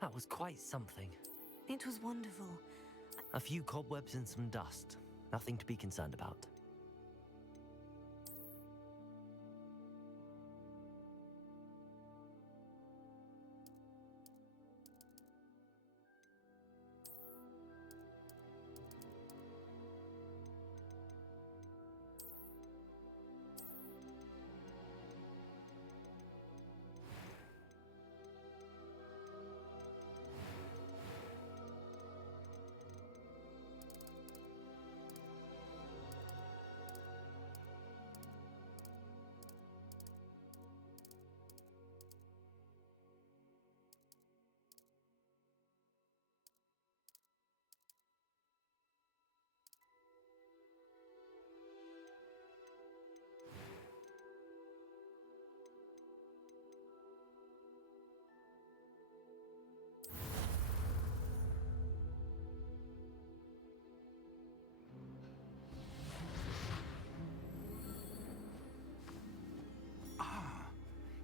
That was quite something. It was wonderful. A few cobwebs and some dust. Nothing to be concerned about.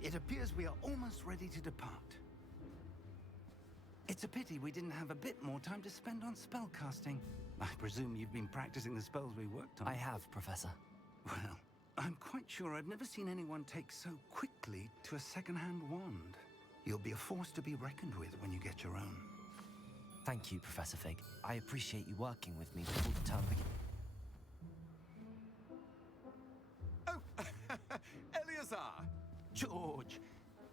It appears we are almost ready to depart. It's a pity we didn't have a bit more time to spend on spellcasting. I presume you've been practicing the spells we worked on. I have, Professor. Well, I'm quite sure I've never seen anyone take so quickly to a second-hand wand. You'll be a force to be reckoned with when you get your own. Thank you, Professor Fig. I appreciate you working with me before the term begins. Oh, Eleazar! George,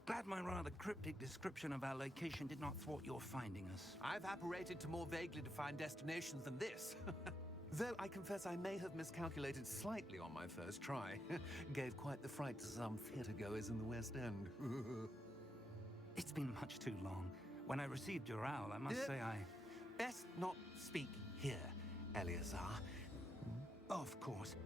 glad my rather cryptic description of our location did not thwart your finding us. I've apparated to more vaguely defined destinations than this. Though I confess I may have miscalculated slightly on my first try. Gave quite the fright to some theatre-goers in the West End. It's been much too long. When I received your owl, I must say I... Best not speak here, Eleazar. Of course.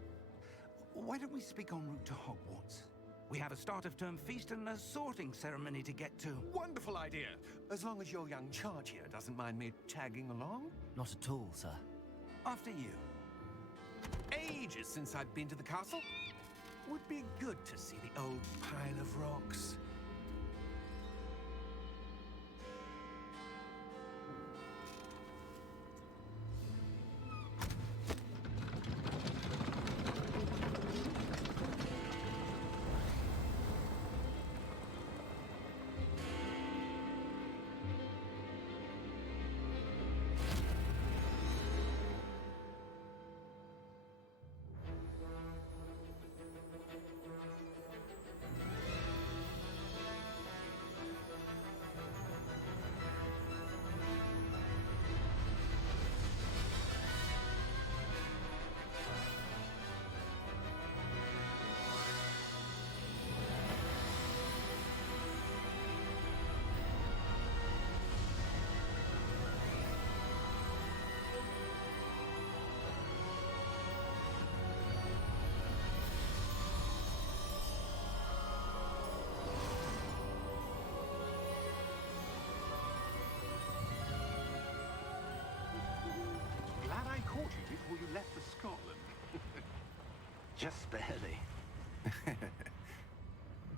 Why don't we speak en route to Hogwarts? We have a start-of-term feast and a sorting ceremony to get to. Wonderful idea! As long as your young charge here doesn't mind me tagging along. Not at all, sir. After you. Ages since I've been to the castle. Would be good to see the old pile of rocks. Before you left for Scotland. Just barely.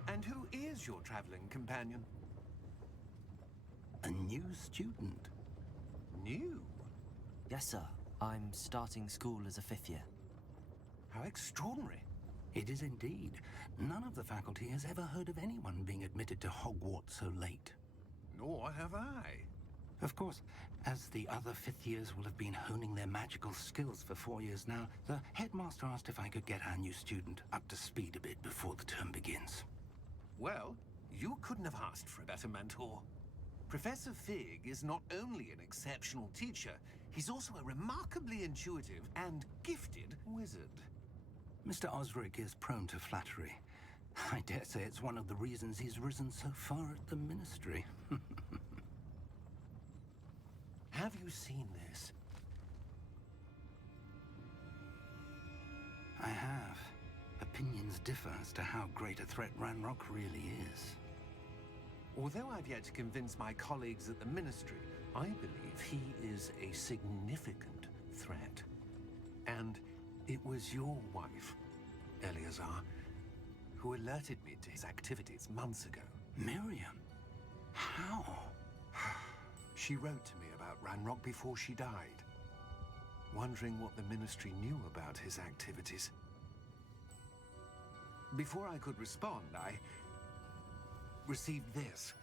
And who is your traveling companion? A new student. New? Yes, sir. I'm starting school as a 5th year. How extraordinary. It is indeed. None of the faculty has ever heard of anyone being admitted to Hogwarts so late. Nor have I. Of course, as the other 5th years will have been honing their magical skills for 4 years now, the headmaster asked if I could get our new student up to speed a bit before the term begins. Well, you couldn't have asked for a better mentor. Professor Fig is not only an exceptional teacher, he's also a remarkably intuitive and gifted wizard. Mr. Osric is prone to flattery. I dare say it's one of the reasons he's risen so far at the ministry. Have you seen this? I have. Opinions differ as to how great a threat Ranrock really is. Although I've yet to convince my colleagues at the Ministry, I believe he is a significant threat. And it was your wife, Eleazar, who alerted me to his activities months ago. Miriam? How? She wrote to me about Ranrock before she died, wondering what the Ministry knew about his activities. Before I could respond, I received this.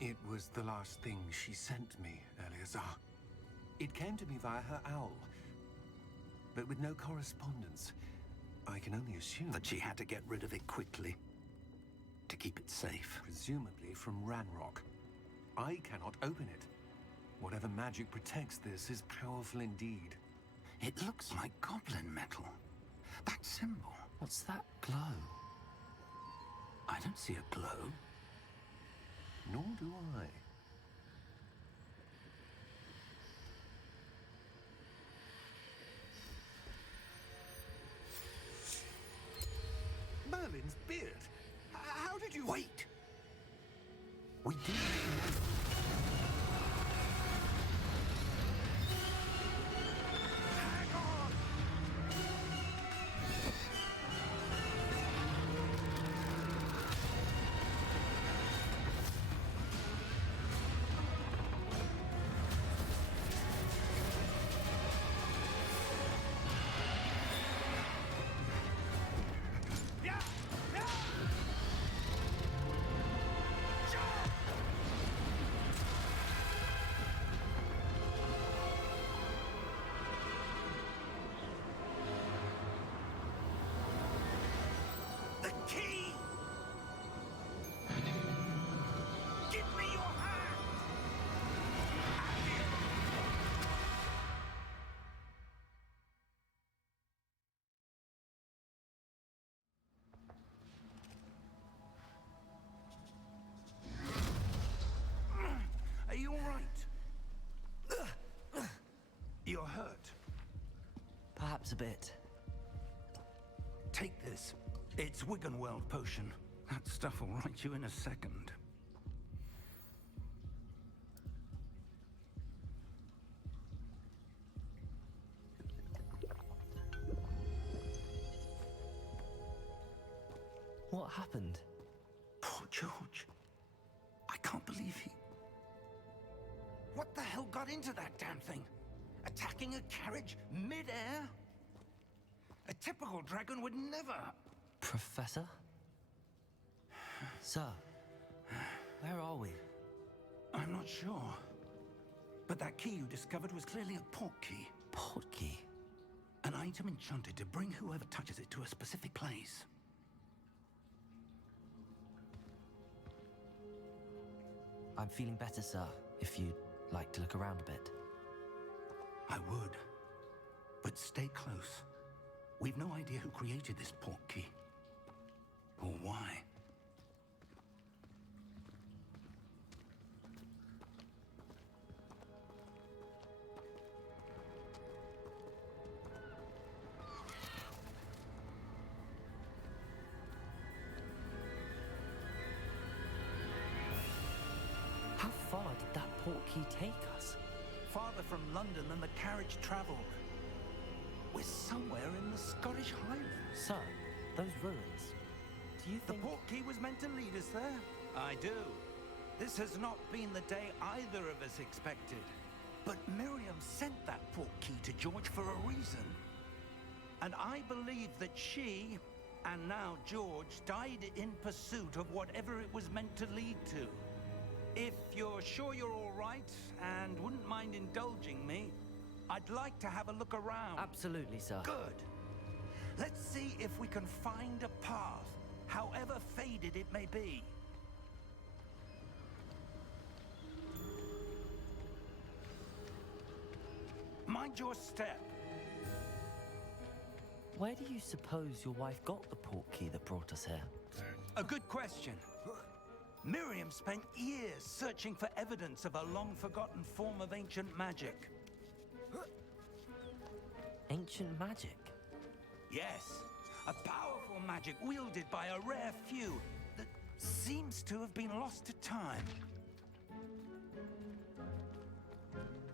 It was the last thing she sent me, Eleazar. It came to me via her owl, but with no correspondence. I can only assume That she had to get rid of it quickly, to keep it safe. presumably from Ranrock. I cannot open it. Whatever magic protects this is powerful indeed. It looks like goblin metal. That symbol. What's that glow? I don't see a glow. Nor do I. Merlin's beard. How did you... Wait! We did. Hang on! Yeah! Yeah! Jump! The key! Give me your hand! Are you all right? You're hurt. Perhaps a bit. Take this. It's Wiggenweld potion. That stuff will right you in a second. What happened? Poor George. I can't believe he... What the hell got into that damn thing? Attacking a carriage mid-air? A typical dragon would never... Professor? Sir, where are we? I'm not sure. But that key you discovered was clearly a port key. Port key? An item enchanted to bring whoever touches it to a specific place. I'm feeling better, sir, if you'd like to look around a bit. I would. But stay close. We've no idea who created this port key. Or why. How far did that port key take us? Farther from London than the carriage traveled. We're somewhere in the Scottish Highlands. Sir, those ruins. Do you The think... port key was meant to lead us there? I do. This has not been the day either of us expected. But Miriam sent that port key to George for a reason. And I believe that she, and now George, died in pursuit of whatever it was meant to lead to. If you're sure you're all right and wouldn't mind indulging me, I'd like to have a look around. Absolutely, sir. Good. Let's see if we can find a path, however faded it may be. Mind your step. Where do you suppose your wife got the port key that brought us here? A good question. Miriam spent years searching for evidence of a long-forgotten form of ancient magic. Ancient magic? Yes, a powerful magic wielded by a rare few that seems to have been lost to time.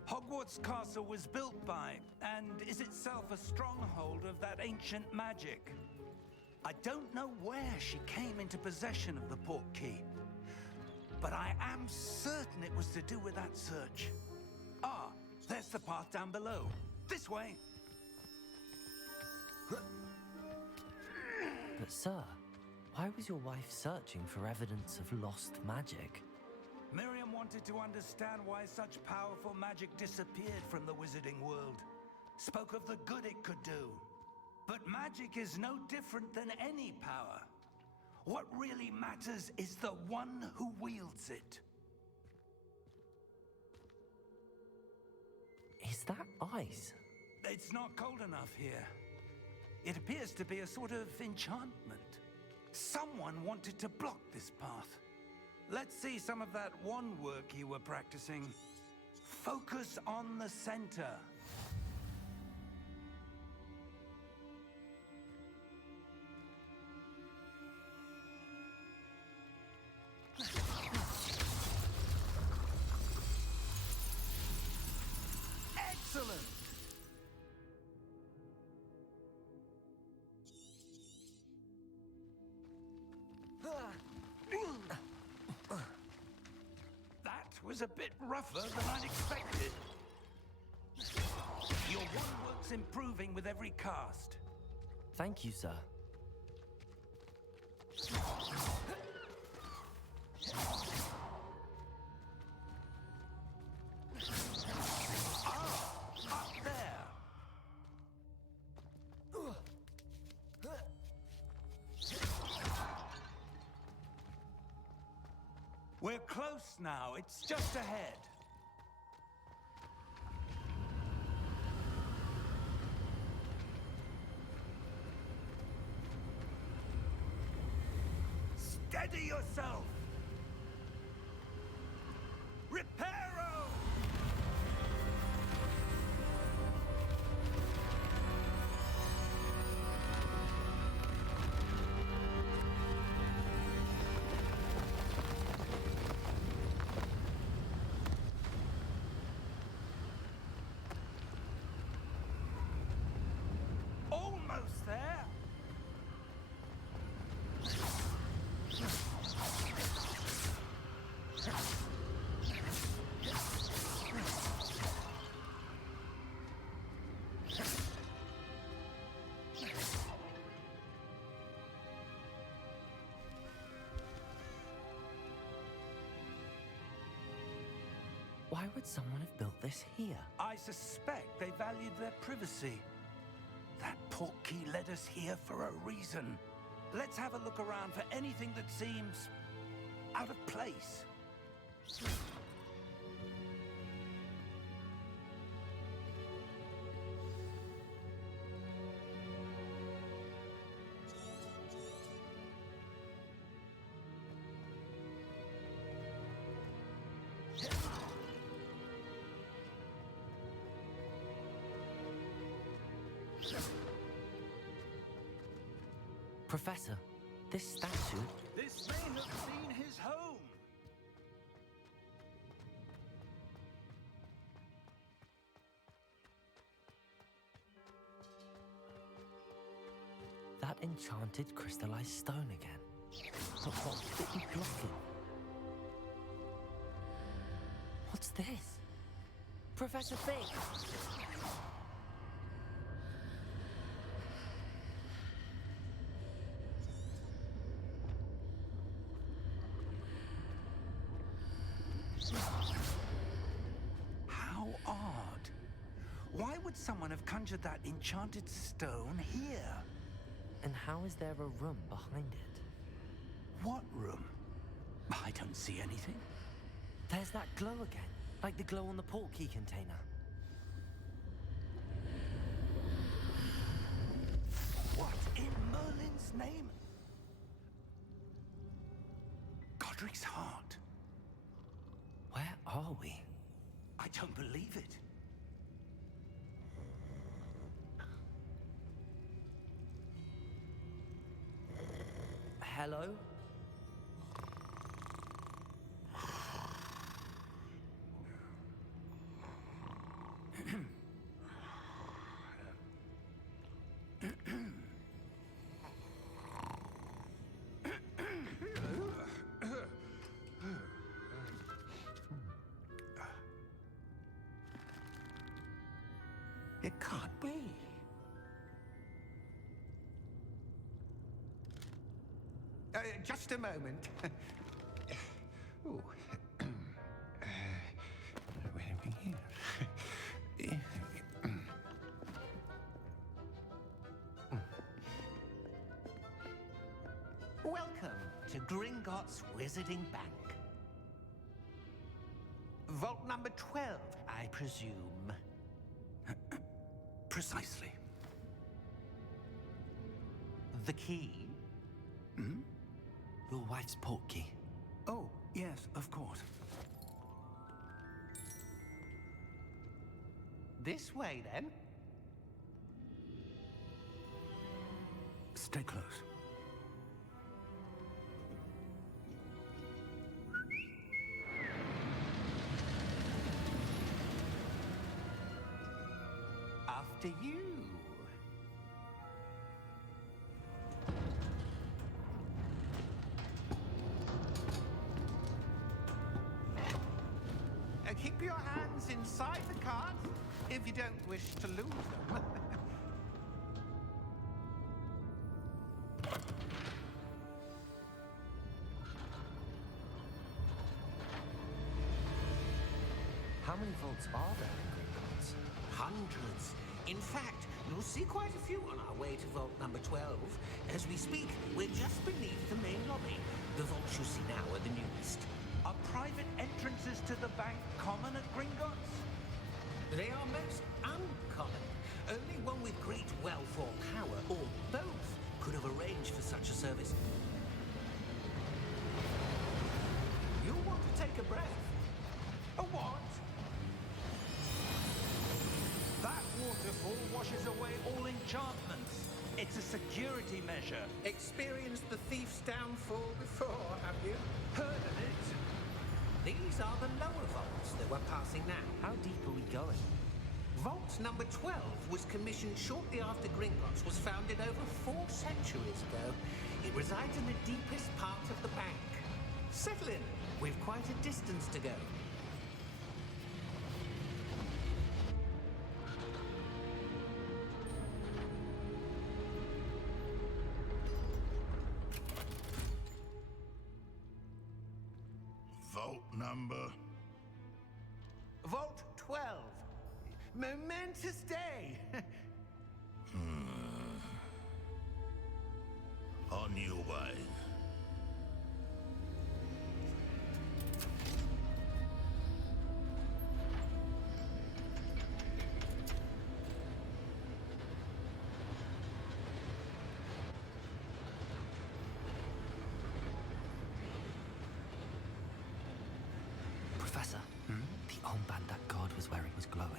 Hogwarts Castle was built by, and is itself a stronghold of that ancient magic. I don't know where she came into possession of the port key, but I am certain it was to do with that search. Ah, there's the path down below. This way. But sir, why was your wife searching for evidence of lost magic? Miriam wanted to understand why such powerful magic disappeared from the wizarding world. Spoke of the good it could do. But magic is no different than any power. What really matters is the one who wields it. Is that ice? It's not cold enough here. It appears to be a sort of enchantment. Someone wanted to block this path. Let's see some of that wand work you were practicing. Focus on the center. Excellent! That was a bit rougher than I'd expected. Your wand work's improving with every cast. Thank you, sir. Up there! We're close now. It's just ahead. Steady yourself! Reparo! Almost there! Why would someone have built this here? I suspect they valued their privacy. That portkey led us here for a reason. Let's have a look around for anything that seems out of place. Professor, this statue... This may have been his home. That enchanted crystallized stone again. But what could it be blocking? What's this? Professor Fig! How odd. Why would someone have conjured that enchanted stone here? And how is there a room behind it? What room? I don't see anything. There's that glow again, like the glow on the portkey container. What in Merlin's name? Godric's heart. Where are we? I don't believe it. Hello? It can't be. Just a moment. Ooh. Where are we here? Welcome to Gringotts Wizarding Bank. Vault number 12, I presume. Precisely. The key? Hmm? Your wife's portkey. Oh, yes, of course. This way, then. Stay close. After you. Keep your hands inside the cart if you don't wish to lose them. How many vaults are there in Gringotts? Hundreds. In fact, you'll see quite a few on our way to vault number 12. As we speak, we're just beneath the main lobby. The vaults you see now are the newest. Are private entrances to the bank common at Gringotts? They are most uncommon. Only one with great wealth or power, or both, could have arranged for such a service. You'll want to take a breath. A what? That waterfall washes away all enchantments. It's a security measure. Experienced the thief's downfall before, have you? Heard of it? These are the lower vaults that we're passing now. How deep are we going? Vault number 12 was commissioned shortly after Gringotts was founded over 4 centuries ago. It resides in the deepest part of the bank. Settle in. We've quite a distance to go. Vault number? Vault 12. Momentous day. On your way. Professor, the armband that guard was wearing was glowing.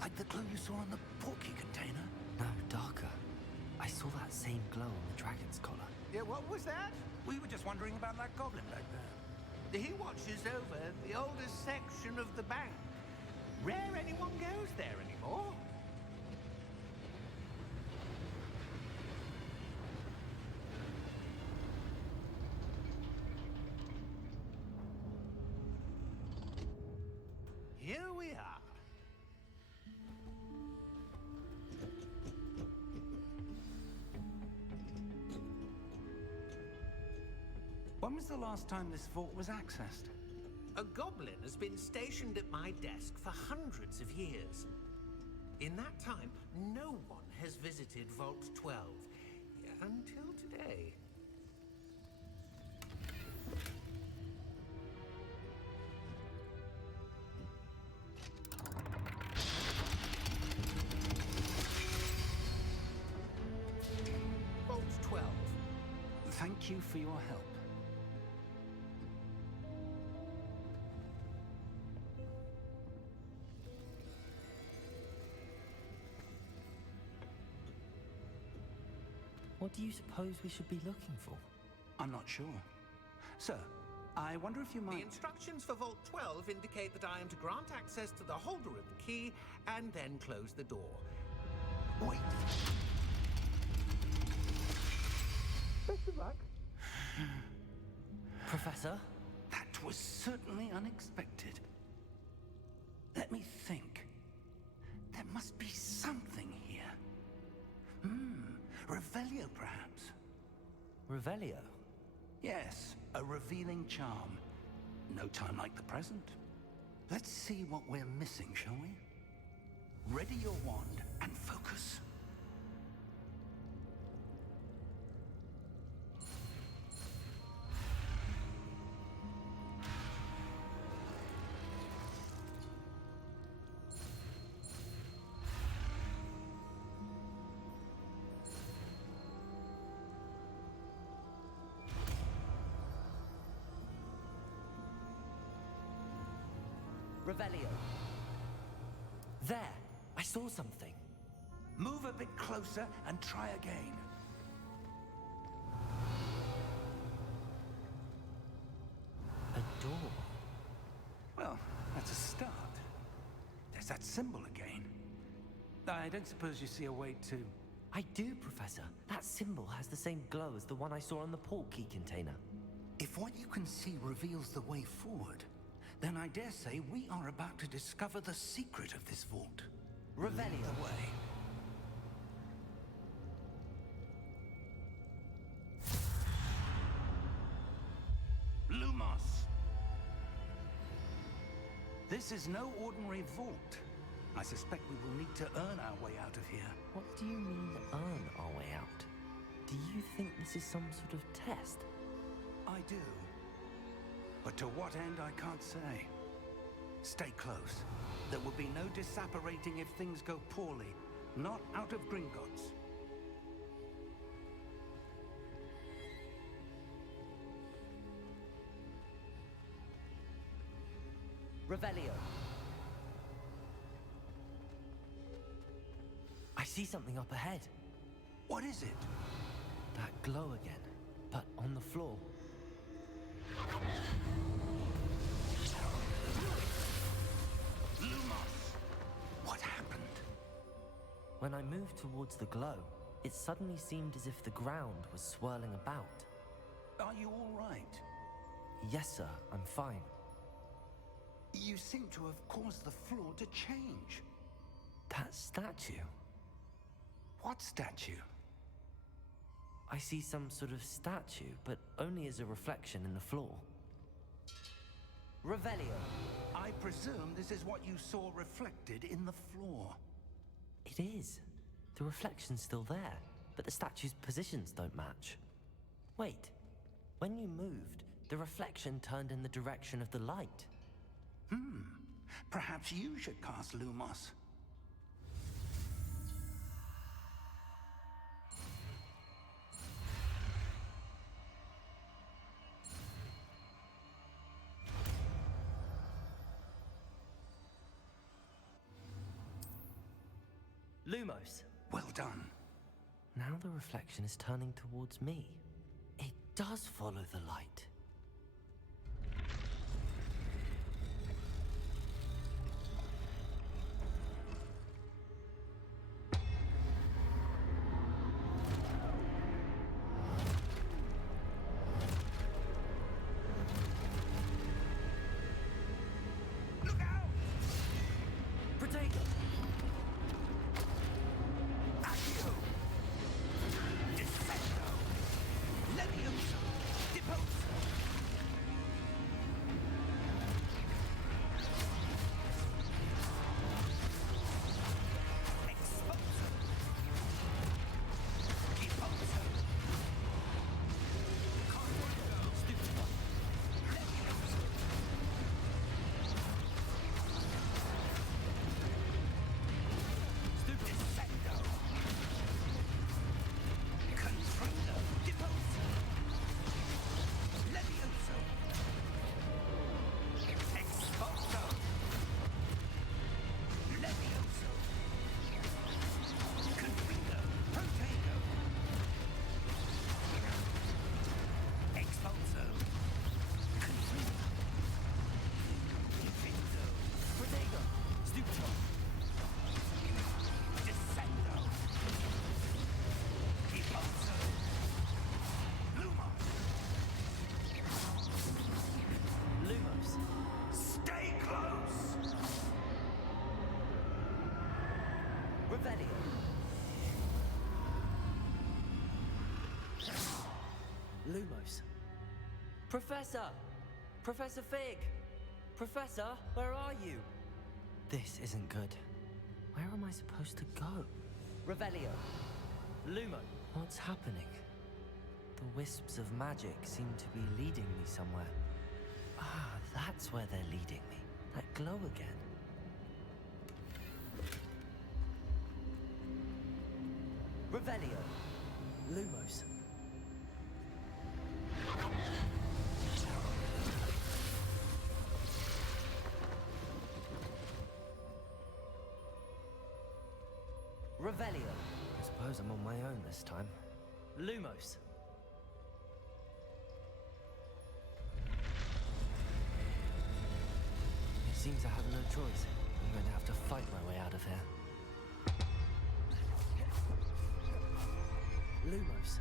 Like the glow you saw on the portkey container? No, darker. I saw that same glow on the dragon's collar. Yeah, what was that? We were just wondering about that goblin back there. He watches over the oldest section of the bank. Rare anyone goes there anymore. Here we are. When was the last time this vault was accessed? A goblin has been stationed at my desk for hundreds of years. In that time, no one has visited Vault 12. Until today. Vault 12. Thank you for your help. What do you suppose we should be looking for? I'm not sure. Sir, I wonder if you The might... instructions for Vault 12 indicate that I am to grant access to the holder of the key and then close the door. Wait. Best of luck. Professor? That was certainly unexpected. Let me think. There must be something here. Revelio, perhaps? Revelio? Yes, a revealing charm. No time like the present. Let's see what we're missing, shall we? Ready your wand and focus. Revelio. There! I saw something. Move a bit closer and try again. A door. Well, that's a start. There's that symbol again. I don't suppose you see a way to... I do, Professor. That symbol has the same glow as the one I saw on the port key container. If what you can see reveals the way forward, then I dare say we are about to discover the secret of this vault. Lead the way. Lumos! This is no ordinary vault. I suspect we will need to earn our way out of here. What do you mean, earn our way out? Do you think this is some sort of test? I do. But to what end, I can't say. Stay close. There will be no disapparating if things go poorly. Not out of Gringotts. Revelio. I see something up ahead. What is it? That glow again, but on the floor. Lumos! What happened? When I moved towards the glow, it suddenly seemed as if the ground was swirling about. Are you all right? Yes, sir, I'm fine. You seem to have caused the floor to change. That statue. What statue? I see some sort of statue, but only as a reflection in the floor. Revelio. I presume this is what you saw reflected in the floor. It is. The reflection's still there, but the statue's positions don't match. Wait. When you moved, the reflection turned in the direction of the light. Perhaps you should cast Lumos. Lumos. Well done. Now the reflection is turning towards me. It does follow the light. Look out! Protego! Accio! Defendo! Levioso! Deposo! Lumos. Professor! Professor Fig! Professor, where are you? This isn't good. Where am I supposed to go? Revelio. Lumo. What's happening? The wisps of magic seem to be leading me somewhere. Ah, that's where they're leading me. That glow again. Revelio. Lumos. Revelio. I suppose I'm on my own this time. Lumos. It seems I have no choice. I'm going to have to fight my way out of here. Lumos.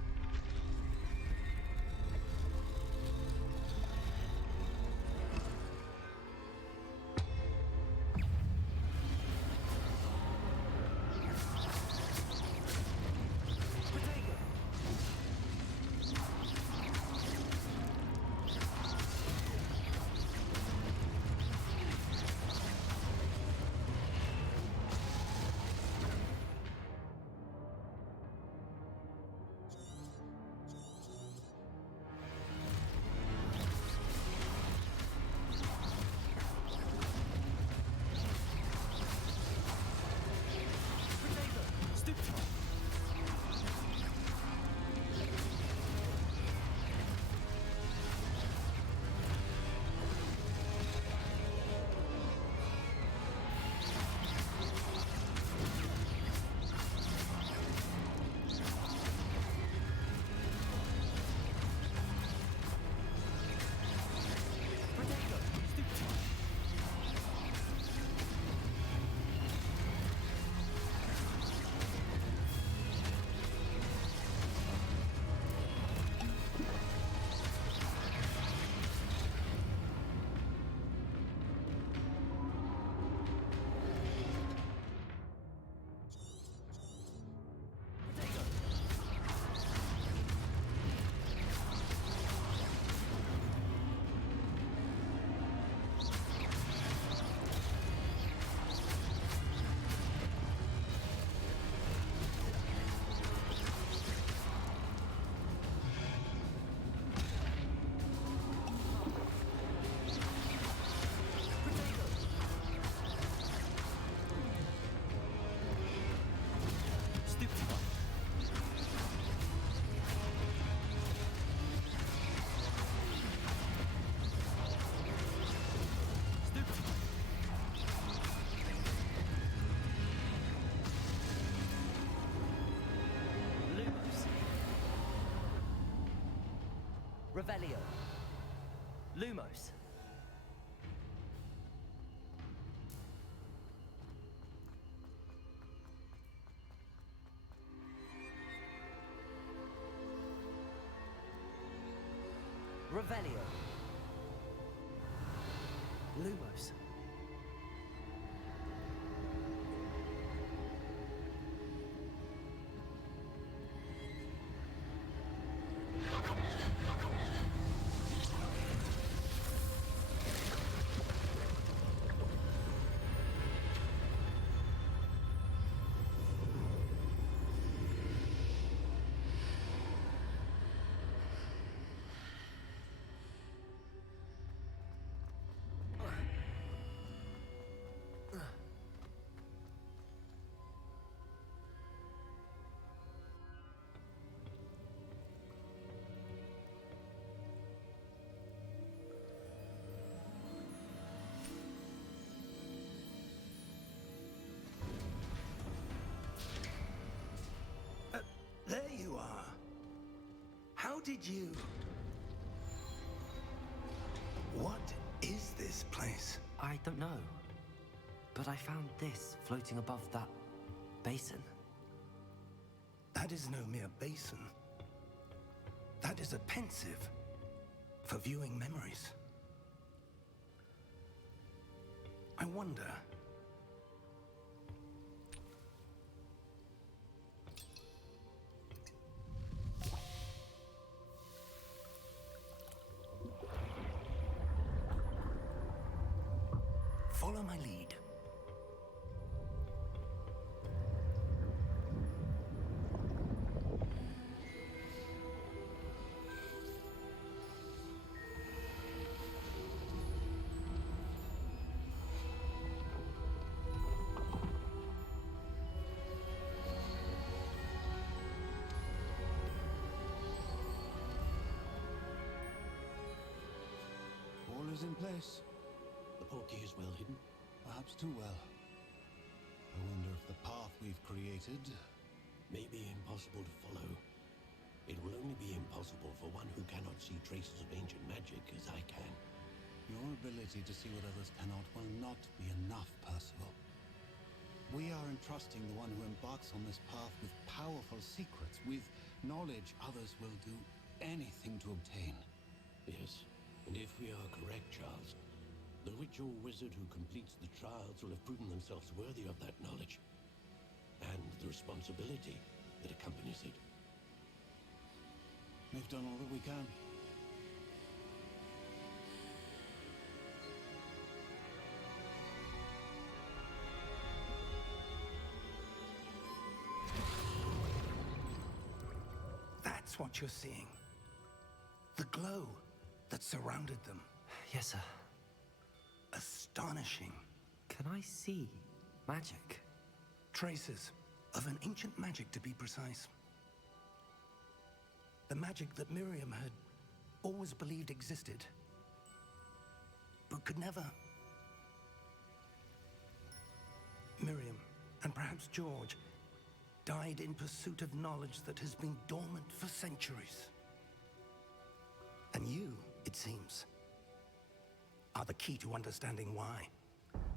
Revelio. Lumos. Revelio. Lumos. There you are. How did you... What is this place? I don't know. But I found this floating above that basin. That is no mere basin. That is a pensive for viewing memories. I wonder... Follow my lead. All is in place. The portkey is well hidden. Perhaps too well. I wonder if the path we've created... May be impossible to follow. It will only be impossible for one who cannot see traces of ancient magic as I can. Your ability to see what others cannot will not be enough, Percival. We are entrusting the one who embarks on this path with powerful secrets, with knowledge others will do anything to obtain. Yes, and if we are correct, Charles, the witch or wizard who completes the trials will have proven themselves worthy of that knowledge, and the responsibility that accompanies it. We've done all that we can. That's what you're seeing. The glow that surrounded them. Yes, sir. Astonishing. Can I see magic? Traces of an ancient magic, to be precise. The magic that Miriam had always believed existed, but could never. Miriam, and perhaps George, died in pursuit of knowledge that has been dormant for centuries. And you, it seems, are the key to understanding why.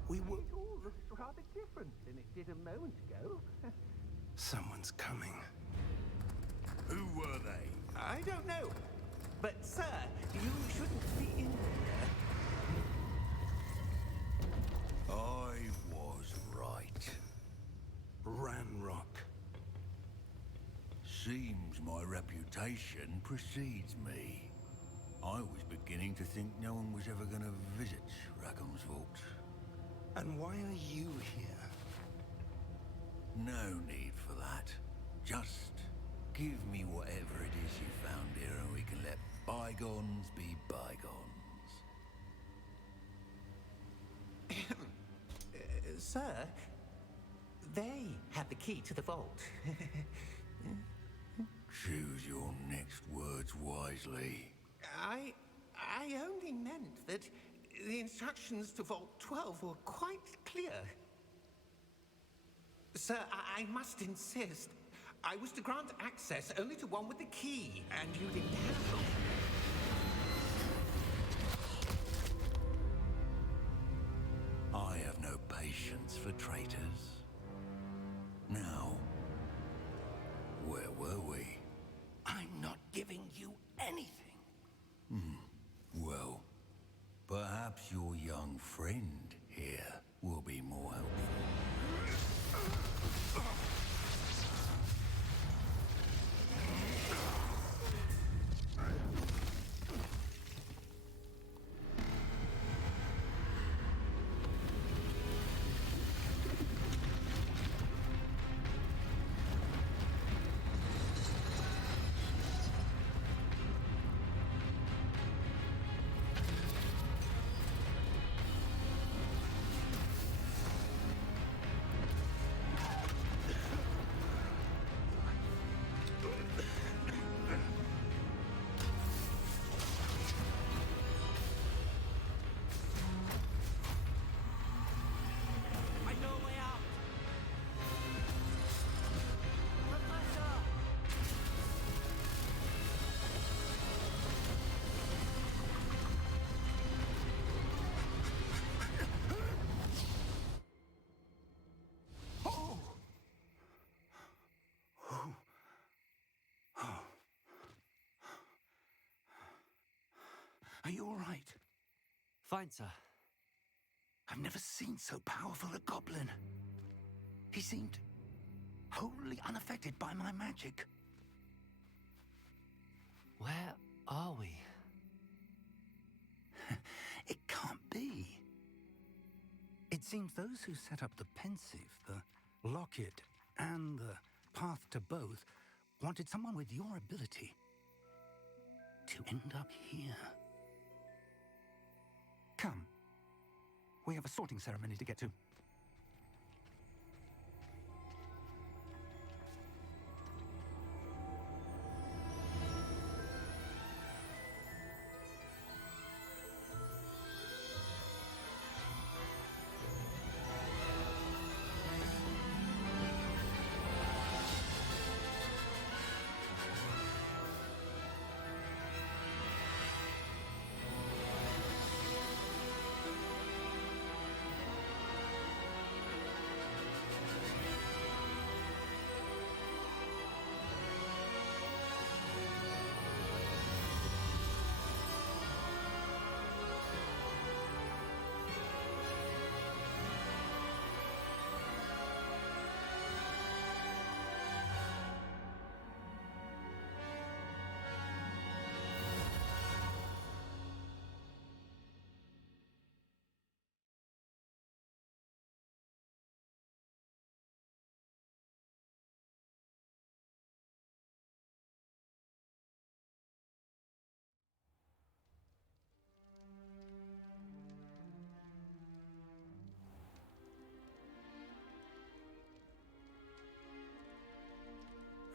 We were... It all looks rather different than it did a moment ago. Someone's coming. Who were they? I don't know. But, sir, you shouldn't be in here. I was right. Ranrock. Seems my reputation precedes me. I was beginning to think no one was ever going to visit Rackham's vault. And why are you here? No need for that. Just give me whatever it is you found here and we can let bygones be bygones. Sir, they have the key to the vault. Choose your next words wisely. I only meant that the instructions to Vault 12 were quite clear. Sir, I must insist. I was to grant access only to one with the key, and you didn't have them. I have no patience for traitors. Now, where were we? I'm not giving you anything. Well, perhaps your young friend here will be more helpful. I know a way out! Professor! Are you all right? Fine, sir. I've never seen so powerful a goblin. He seemed wholly unaffected by my magic. Where are we? It can't be. It seems those who set up the pensive, the locket, and the path to both wanted someone with your ability to end up here. Come. We have a sorting ceremony to get to.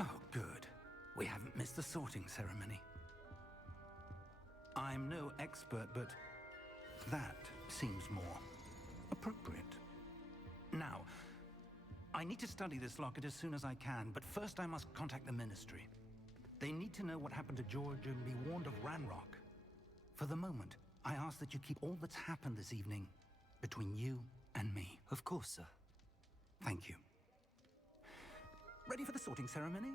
Oh, good. We haven't missed the sorting ceremony. I'm no expert, but that seems more appropriate. Now, I need to study this locket as soon as I can, but first I must contact the Ministry. They need to know what happened to George and be warned of Ranrock. For the moment, I ask that you keep all that's happened this evening between you and me. Of course, sir. Thank you. Ready for the sorting ceremony?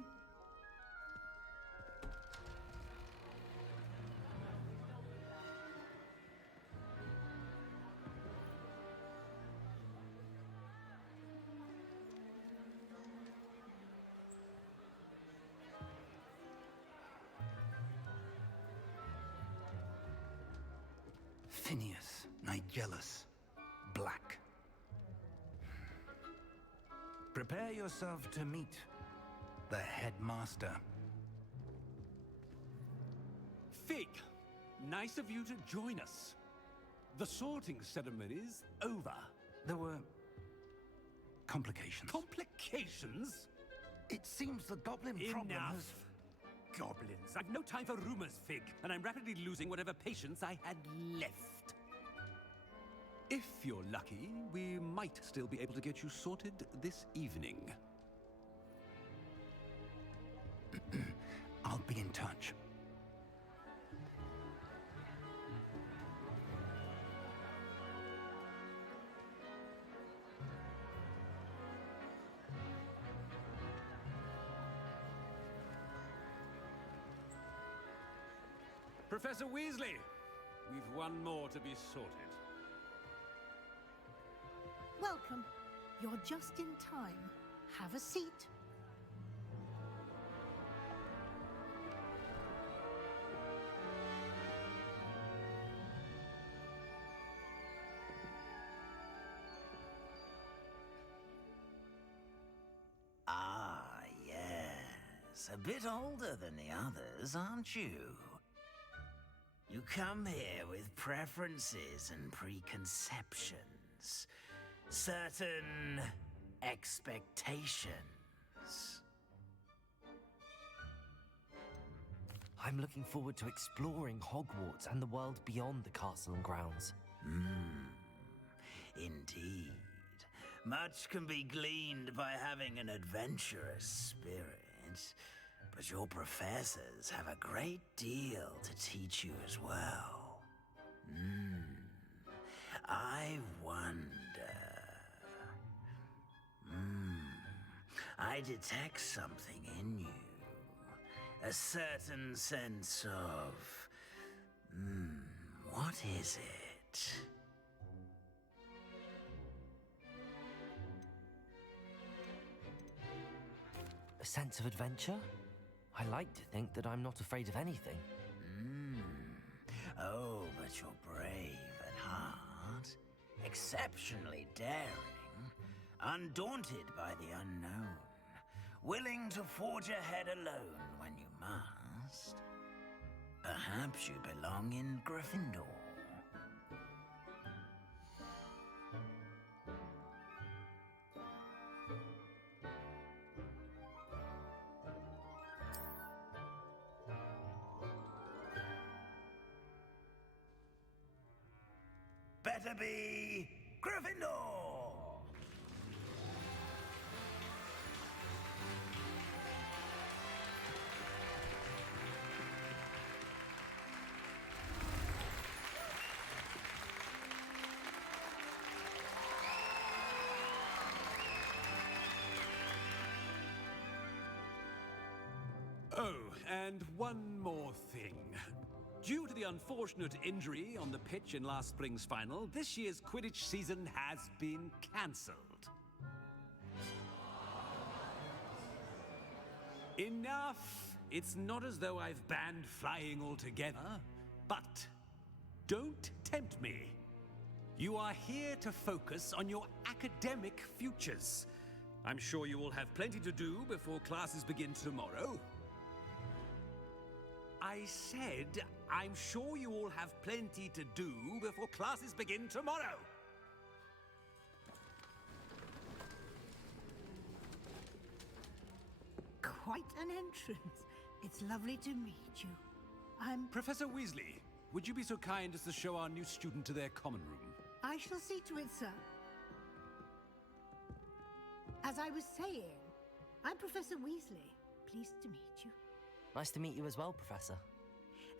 Phineas, Nigellus, Black. Prepare yourself to meet the headmaster. Fig, nice of you to join us. The sorting ceremony's over. There were complications. Complications? It seems the goblin problem Enough. has... Goblins. I've no time for rumors, Fig, and I'm rapidly losing whatever patience I had left. If you're lucky, we might still be able to get you sorted this evening. I'll be in touch. Professor Weasley, we've one more to be sorted. Welcome. You're just in time. Have a seat. Ah, yes. A bit older than the others, aren't you? You come here with preferences and preconceptions. Certain expectations. I'm looking forward to exploring Hogwarts and the world beyond the castle and grounds. Indeed. Much can be gleaned by having an adventurous spirit, but your professors have a great deal to teach you as well. I wonder... I detect something in you. A certain sense of... what is it? A sense of adventure? I like to think that I'm not afraid of anything. Oh, but you're brave at heart. exceptionally daring, undaunted by the unknown, willing to forge ahead alone when you must. Perhaps you belong in Gryffindor. Better be Gryffindor! Oh, and one more thing. Due to the unfortunate injury on the pitch in last spring's final, this year's Quidditch season has been cancelled. Enough! It's not as though I've banned flying altogether, but don't tempt me. You are here to focus on your academic futures. I'm sure you will have plenty to do before classes begin tomorrow. I said, I'm sure you all have plenty to do before classes begin tomorrow. Quite an entrance. It's lovely to meet you. I'm... Professor Weasley, would you be so kind as to show our new student to their common room? I shall see to it, sir. As I was saying, I'm Professor Weasley. Pleased to meet you. Nice to meet you as well, Professor.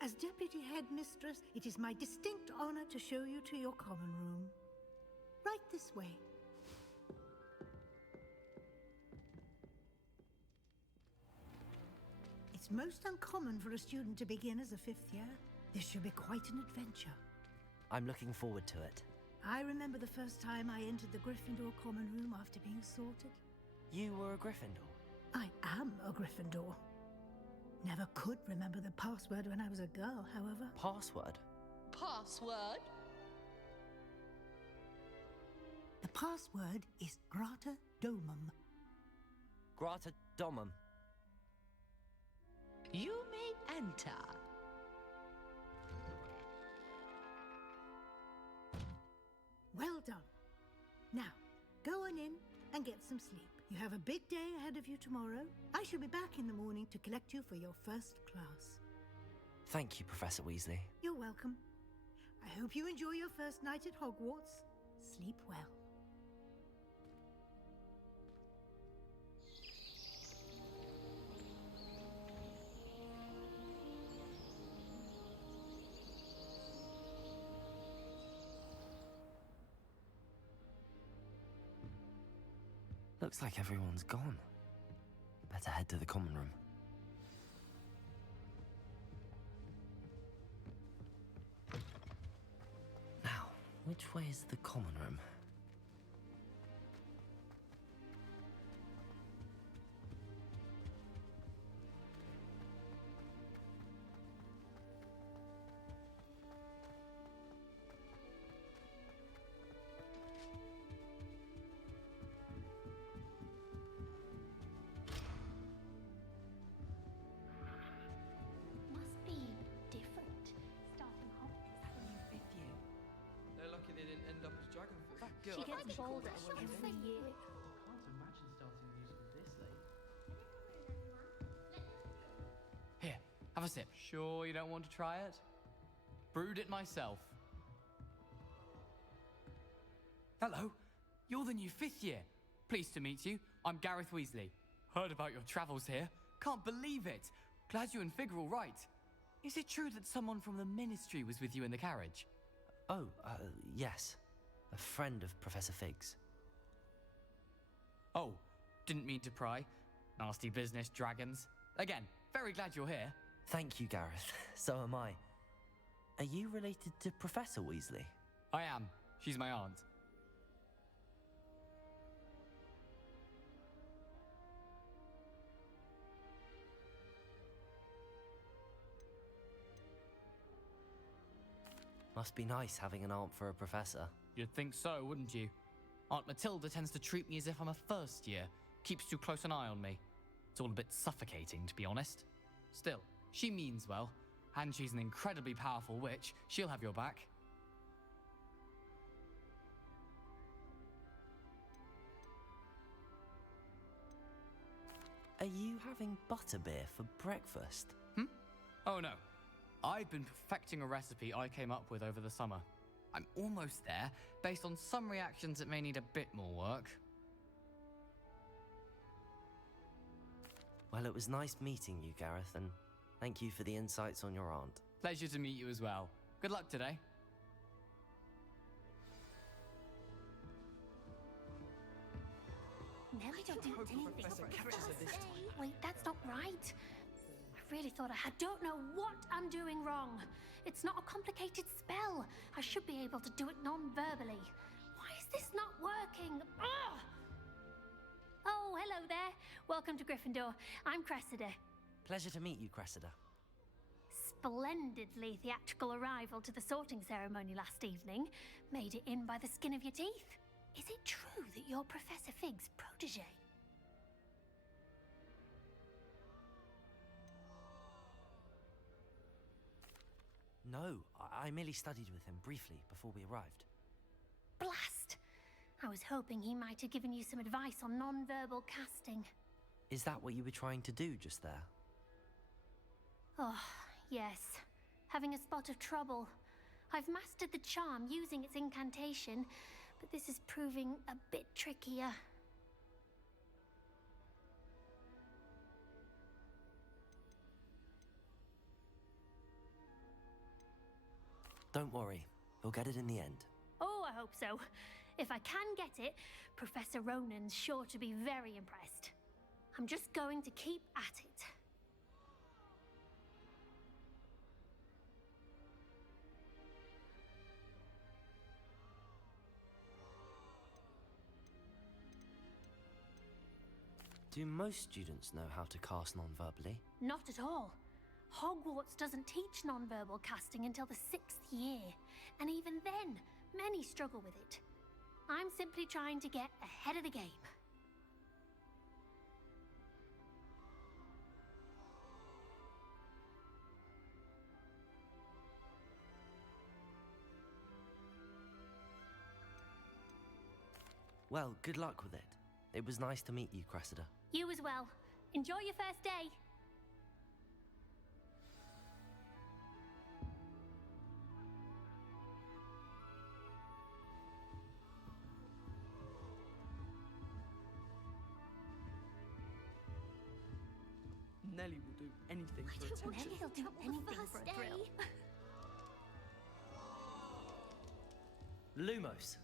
As Deputy Headmistress, it is my distinct honor to show you to your common room. Right this way. It's most uncommon for a student to begin as a fifth year. This should be quite an adventure. I'm looking forward to it. I remember the first time I entered the Gryffindor common room after being sorted. You were a Gryffindor? I am a Gryffindor. Never could remember the password when I was a girl, however. Password? Password? The password is Grata Domum. Grata Domum. You may enter. Well done. Now, go on in and get some sleep. You have a big day ahead of you tomorrow. I shall be back in the morning to collect you for your first class. Thank you, Professor Weasley. You're welcome. I hope you enjoy your first night at Hogwarts. Sleep well. Looks like everyone's gone. Better head to the common room. Now, which way is the common room? Must be different. Starting Hogwarts as a new fifth year. They're lucky they didn't end up as dragonfish. That girl, she gets bolder every year. Can't imagine starting musical this late. Here, have a sip. Sure you don't want to try it? Brewed it myself. Hello, you're the new fifth year. Pleased to meet you. I'm Gareth Weasley. Heard about your travels here. Can't believe it. Glad you and Fig are all right. Is it true that someone from the Ministry was with you in the carriage? Oh, yes. A friend of Professor Fig's. Oh, didn't mean to pry. Nasty business, dragons. Again, very glad you're here. Thank you, Gareth. So am I. Are you related to Professor Weasley? I am. She's my aunt. Must be nice having an aunt for a professor. You'd think so, wouldn't you? Aunt Matilda tends to treat me as if I'm a first year, keeps too close an eye on me. It's all a bit suffocating, to be honest. Still, she means well, and she's an incredibly powerful witch. She'll have your back. Are you having butterbeer for breakfast? Oh no. I've been perfecting a recipe I came up with over the summer. I'm almost there. Based on some reactions, it may need a bit more work. Well, it was nice meeting you, Gareth, and thank you for the insights on your aunt. Pleasure to meet you as well. Good luck today. Nelly didn't do anything for her first day. Wait, that's not right. I really thought I don't know what I'm doing wrong. It's not a complicated spell. I should be able to do it non-verbally. Why is this not working? Ugh! Oh, hello there. Welcome to Gryffindor. I'm Cressida. Pleasure to meet you, Cressida. Splendidly theatrical arrival to the sorting ceremony last evening. Made it in by the skin of your teeth. Is it true that you're Professor Fig's protege? No, I merely studied with him briefly before we arrived. Blast! I was hoping he might have given you some advice on non-verbal casting. Is that what you were trying to do just there? Oh, yes. Having a spot of trouble. I've mastered the charm using its incantation, but this is proving a bit trickier. Don't worry, you'll get it in the end. Oh, I hope so. If I can get it, Professor Ronan's sure to be very impressed. I'm just going to keep at it. Do most students know how to cast non-verbally? Not at all. Hogwarts doesn't teach nonverbal casting until the 6th year, and even then, many struggle with it. I'm simply trying to get ahead of the game. Well, good luck with it. It was nice to meet you, Cressida. You as well. Enjoy your first day. Nelly will do anything for attention. Nelly will do anything for a thrill. Lumos.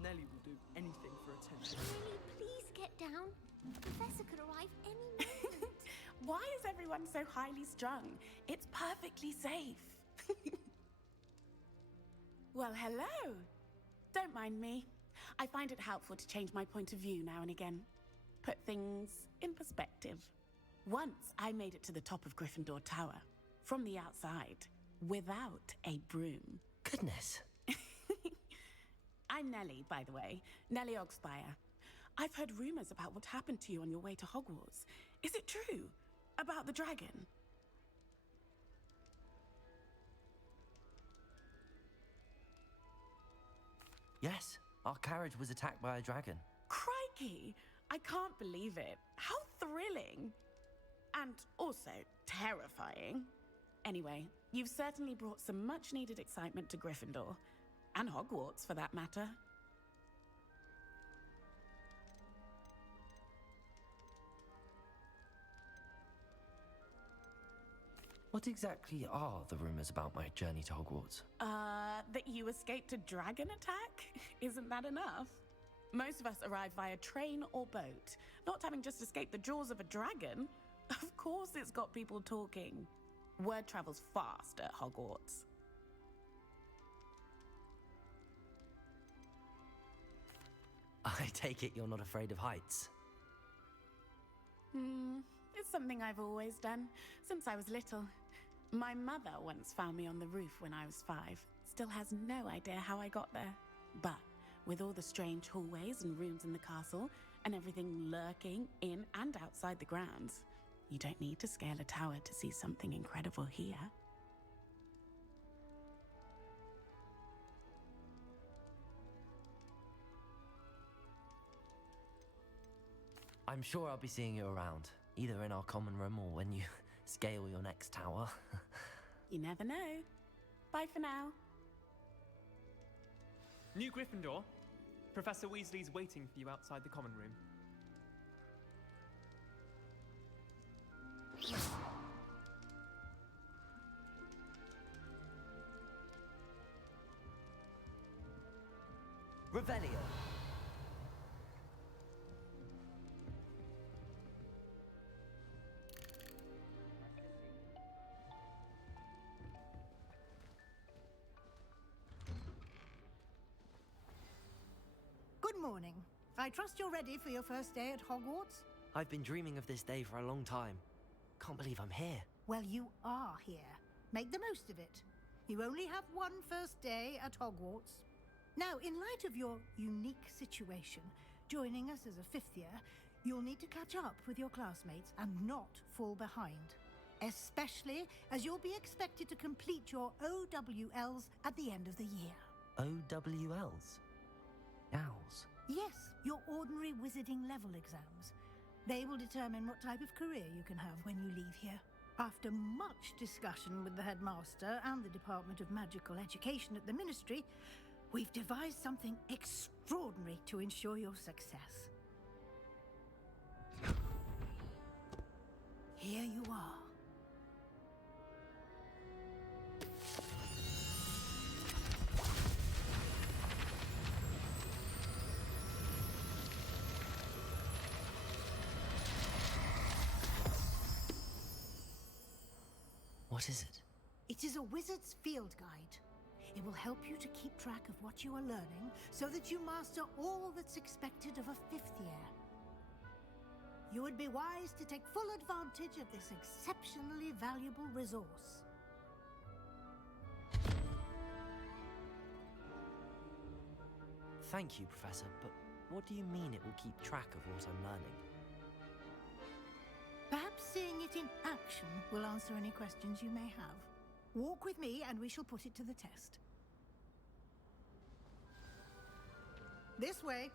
Nelly will do anything for attention. Nelly, please get down. The professor could arrive any moment. Why is everyone so highly strung? It's perfectly safe. Well, hello. Don't mind me. I find it helpful to change my point of view now and again. Put things in perspective. Once I made it to the top of Gryffindor Tower, from the outside, without a broom. Goodness. I'm Nelly, by the way. Nelly Ogspire. I've heard rumors about what happened to you on your way to Hogwarts. Is it true? About the dragon? Yes, our carriage was attacked by a dragon. Crikey! I can't believe it. How thrilling! And also terrifying. Anyway, you've certainly brought some much-needed excitement to Gryffindor. And Hogwarts, for that matter. What exactly are the rumors about my journey to Hogwarts? That you escaped a dragon attack? Isn't that enough? Most of us arrive via train or boat, not having just escaped the jaws of a dragon. Of course it's got people talking. Word travels fast at Hogwarts. I take it you're not afraid of heights. It's something I've always done, since I was little. My mother once found me on the roof when I was 5. Still has no idea how I got there. But with all the strange hallways and rooms in the castle, and everything lurking in and outside the grounds, you don't need to scale a tower to see something incredible here. I'm sure I'll be seeing you around, either in our common room or when you scale your next tower. You never know. Bye for now. New Gryffindor. Professor Weasley's waiting for you outside the common room. Revelio. Good morning. I trust you're ready for your first day at Hogwarts? I've been dreaming of this day for a long time. Can't believe I'm here. Well, you are here. Make the most of it. You only have one first day at Hogwarts. Now, in light of your unique situation, joining us as a fifth year, you'll need to catch up with your classmates and not fall behind. Especially as you'll be expected to complete your OWLs at the end of the year. OWLs? Owls? Yes, your ordinary wizarding level exams. They will determine what type of career you can have when you leave here. After much discussion with the headmaster and the Department of Magical Education at the Ministry, we've devised something extraordinary to ensure your success. Here you are. What is it? It is a wizard's field guide. It will help you to keep track of what you are learning so that you master all that's expected of a fifth year. You would be wise to take full advantage of this exceptionally valuable resource. Thank you, Professor, but what do you mean it will keep track of what I'm learning? Perhaps seeing it in action will answer any questions you may have. Walk with me and we shall put it to the test. This way.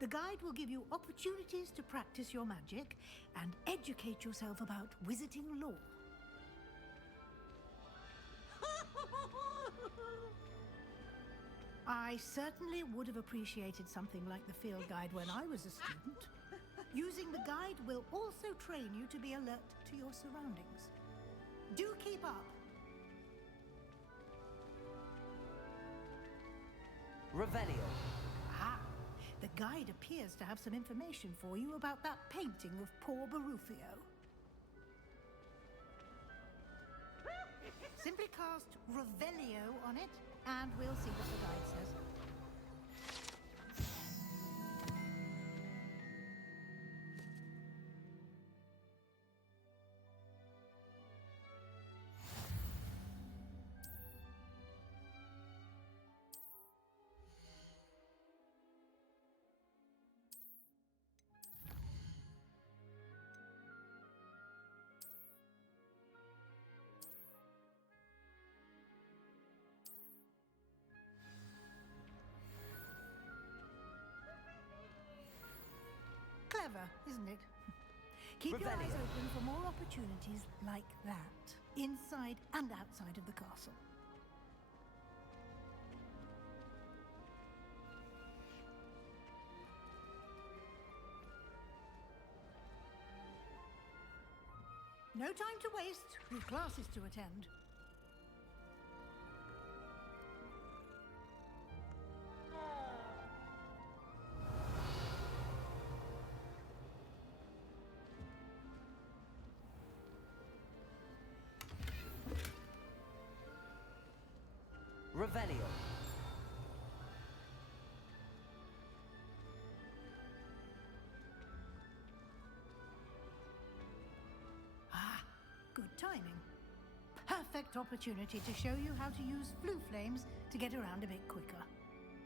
The guide will give you opportunities to practice your magic and educate yourself about wizarding lore. I certainly would have appreciated something like the field guide when I was a student. Using the guide will also train you to be alert to your surroundings. Do keep up. Revelio. Ah, the guide appears to have some information for you about that painting of poor Barufio. Simply cast Revelio on it, and we'll see what the guide says. Clever, isn't it? Keep your eyes open for more opportunities like that, inside and outside of the castle. No time to waste, with classes to attend. Revelio. Ah, good timing. Perfect opportunity to show you how to use flue flames to get around a bit quicker.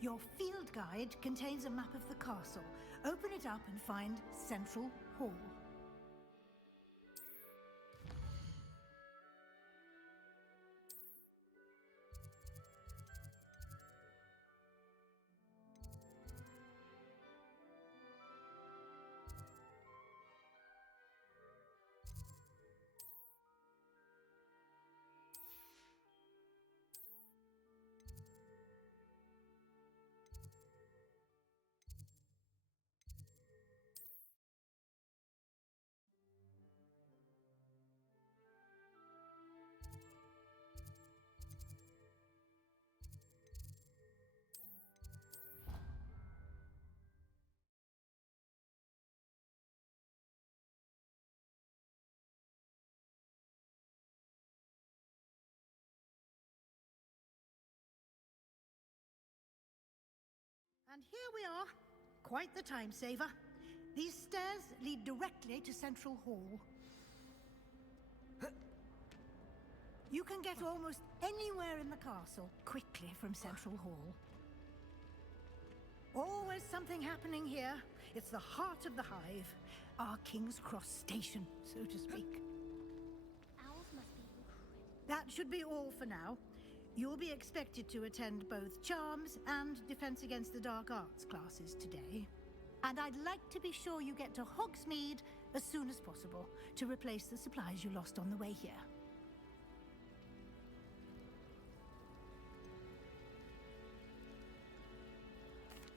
Your field guide contains a map of the castle. Open it up and find Central Hall. And here we are. Quite the time saver. These stairs lead directly to Central Hall. You can get almost anywhere in the castle quickly from Central Hall. Always something happening here. It's the heart of the hive. Our King's Cross station, so to speak. Owls must be incredible. That should be all for now. You'll be expected to attend both Charms and Defense Against the Dark Arts classes today. And I'd like to be sure you get to Hogsmeade as soon as possible to replace the supplies you lost on the way here.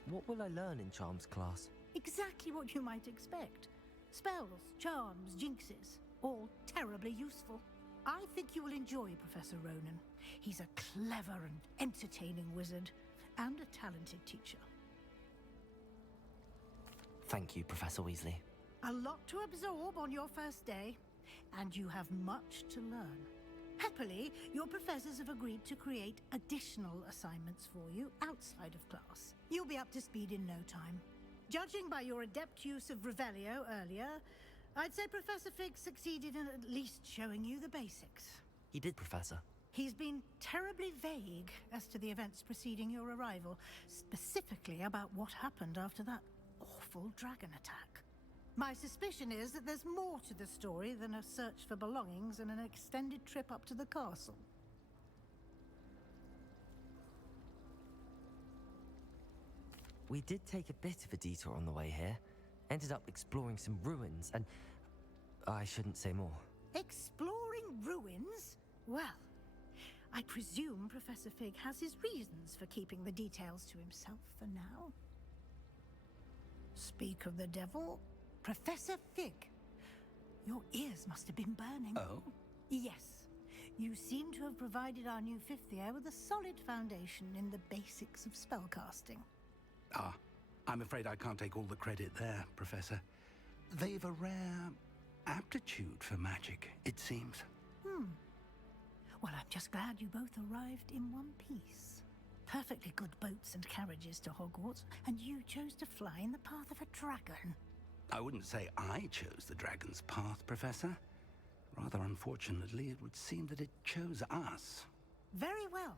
What will I learn in Charms class? Exactly what you might expect. Spells, charms, jinxes, all terribly useful. I think you will enjoy Professor Ronan. He's a clever and entertaining wizard, and a talented teacher. Thank you, Professor Weasley. A lot to absorb on your first day, and you have much to learn. Happily, your professors have agreed to create additional assignments for you outside of class. You'll be up to speed in no time. Judging by your adept use of Revelio earlier, I'd say Professor Fig succeeded in at least showing you the basics. He did, Professor. He's been terribly vague as to the events preceding your arrival, specifically about what happened after that awful dragon attack. My suspicion is that there's more to the story than a search for belongings and an extended trip up to the castle. We did take a bit of a detour on the way here. Ended up exploring some ruins, and I shouldn't say more. Exploring ruins? Well, I presume Professor Fig has his reasons for keeping the details to himself for now. Speak of the devil, Professor Fig. Your ears must have been burning. Oh? Yes. You seem to have provided our new fifth year with a solid foundation in the basics of spellcasting. Ah, I'm afraid I can't take all the credit there, Professor. They've a rare aptitude for magic, it seems. Well, I'm just glad you both arrived in one piece. Perfectly good boats and carriages to Hogwarts, and you chose to fly in the path of a dragon. I wouldn't say I chose the dragon's path, Professor. Rather unfortunately, it would seem that it chose us. Very well.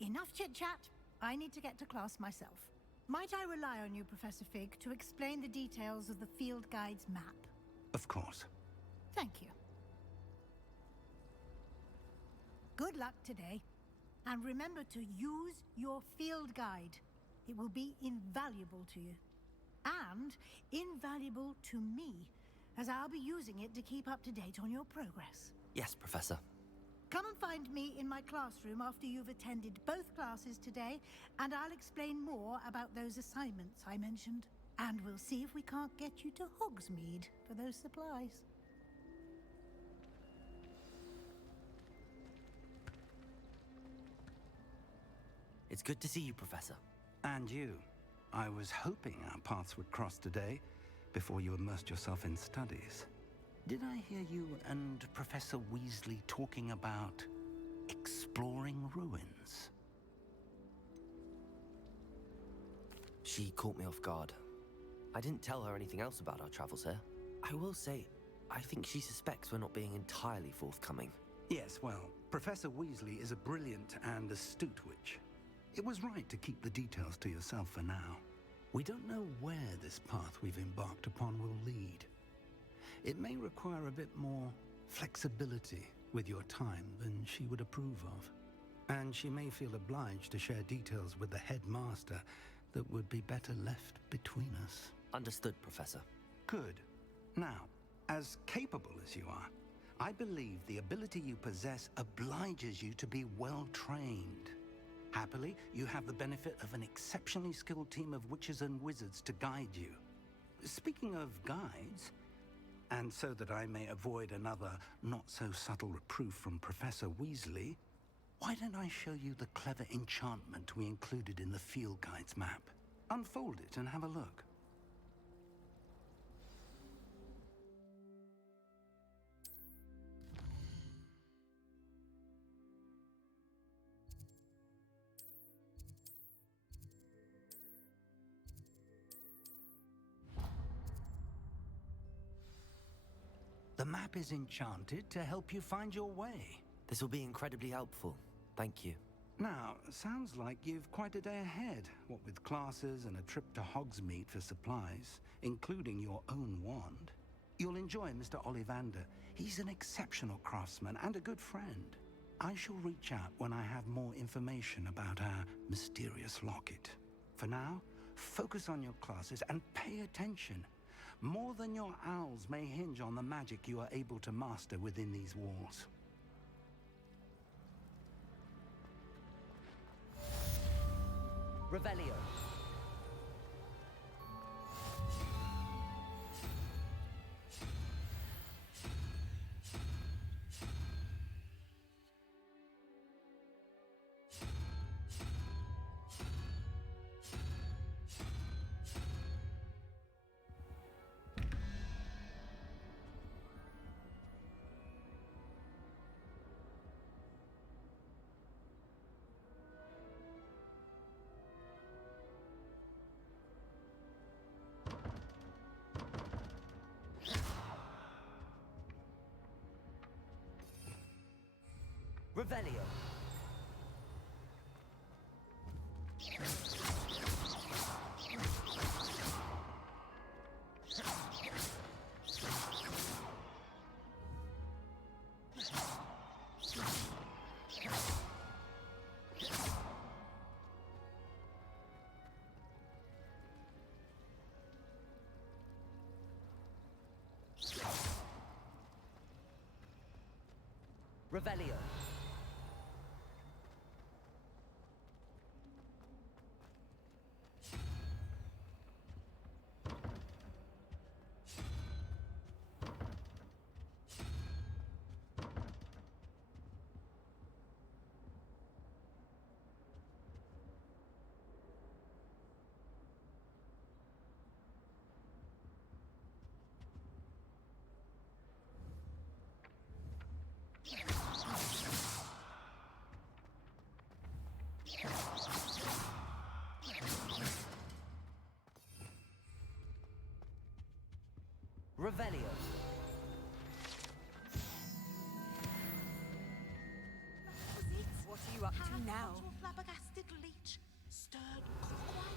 Enough chit-chat. I need to get to class myself. Might I rely on you, Professor Fig, to explain the details of the field guide's map? Of course. Thank you. Good luck today. And remember to use your field guide. It will be invaluable to you. And invaluable to me, as I'll be using it to keep up to date on your progress. Yes, Professor. Come and find me in my classroom after you've attended both classes today, and I'll explain more about those assignments I mentioned. And we'll see if we can't get you to Hogsmeade for those supplies. It's good to see you, Professor. And you. I was hoping our paths would cross today, before you immersed yourself in studies. Did I hear you and Professor Weasley talking about exploring ruins? She caught me off guard. I didn't tell her anything else about our travels here. I will say, I think she suspects we're not being entirely forthcoming. Yes, well, Professor Weasley is a brilliant and astute witch. It was right to keep the details to yourself for now. We don't know where this path we've embarked upon will lead. It may require a bit more flexibility with your time than she would approve of. And she may feel obliged to share details with the headmaster that would be better left between us. Understood, Professor. Good. Now, as capable as you are, I believe the ability you possess obliges you to be well trained. Happily, you have the benefit of an exceptionally skilled team of witches and wizards to guide you. Speaking of guides, and so that I may avoid another not-so-subtle reproof from Professor Weasley, why don't I show you the clever enchantment we included in the field guide's map? Unfold it and have a look. The map is enchanted to help you find your way. This will be incredibly helpful. Thank you. Now, sounds like you've quite a day ahead, what with classes and a trip to Hogsmeade for supplies, including your own wand. You'll enjoy Mr. Ollivander. He's an exceptional craftsman and a good friend. I shall reach out when I have more information about our mysterious locket. For now, focus on your classes and pay attention. More than your owls may hinge on the magic you are able to master within these walls. Revelio. Revelio. Revelio. Revelio. What are you up to now? Your flabbergasted leech stirred clockwise.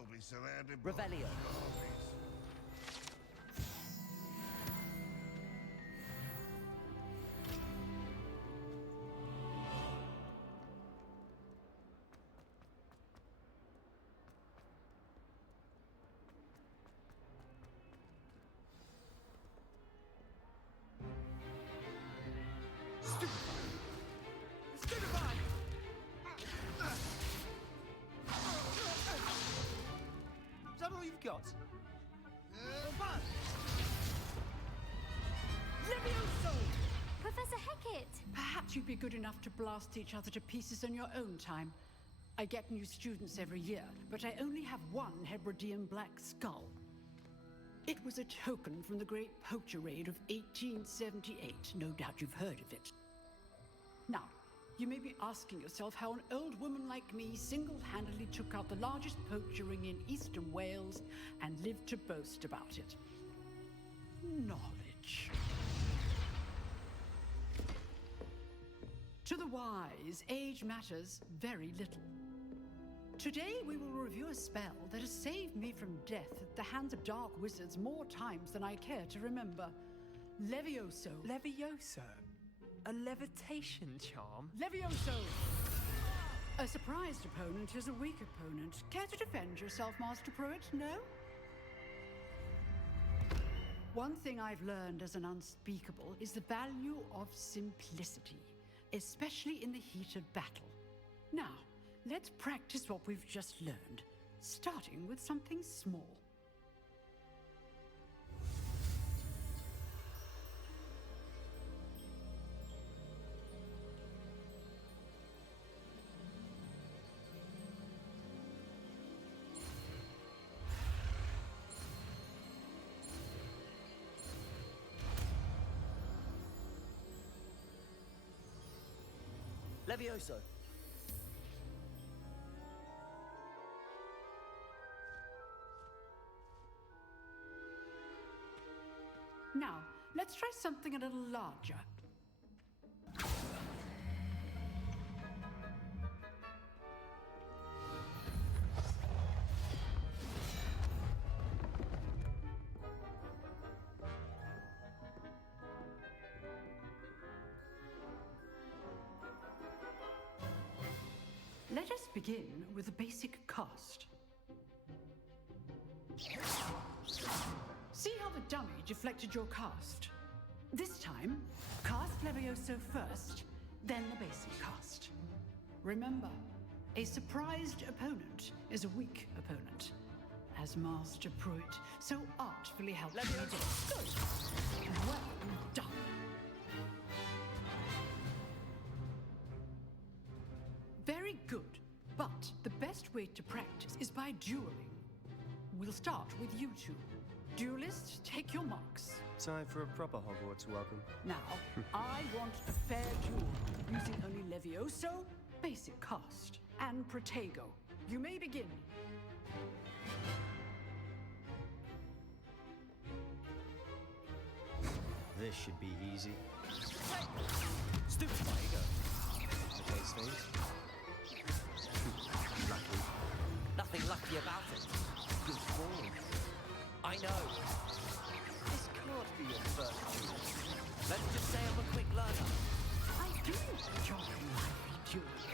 I'll be surrounded Revelio. Is that all you've got? Levioso! Professor Hecat! Perhaps you'd be good enough to blast each other to pieces in your own time. I get new students every year, but I only have one Hebridean black skull. It was a token from the Great Poacher Raid of 1878. No doubt you've heard of it. Now, you may be asking yourself how an old woman like me single-handedly took out the largest poacher ring in eastern Wales and lived to boast about it. Knowledge. To the wise, age matters very little. Today we will review a spell that has saved me from death at the hands of dark wizards more times than I care to remember. Levioso. Levioso? A levitation charm? Levioso! A surprised opponent is a weak opponent. Care to defend yourself, Master Pruitt? No? One thing I've learned as an unspeakable is the value of simplicity, especially in the heat of battle. Now, let's practice what we've just learned, starting with something small. Levioso. Now, let's try something a little larger. Let us begin with a basic cast. See how the dummy deflected your cast? This time, cast Levioso first, then the basic cast. Remember, a surprised opponent is a weak opponent, as Master Pruitt so artfully helped me do. Good. Well done. Very good, but the best way to practice is by dueling. We'll start with you two. Duelists, take your marks. Time for a proper Hogwarts welcome. Now, I want a fair duel, using only Levioso, basic cast, and Protego. You may begin. This should be easy. Stupid Protego. Okay, Steve. Lucky. Nothing lucky about it. Good form. I know. This can't be your first duel. Let's just say I'm a quick learner. I do enjoy lively dueling.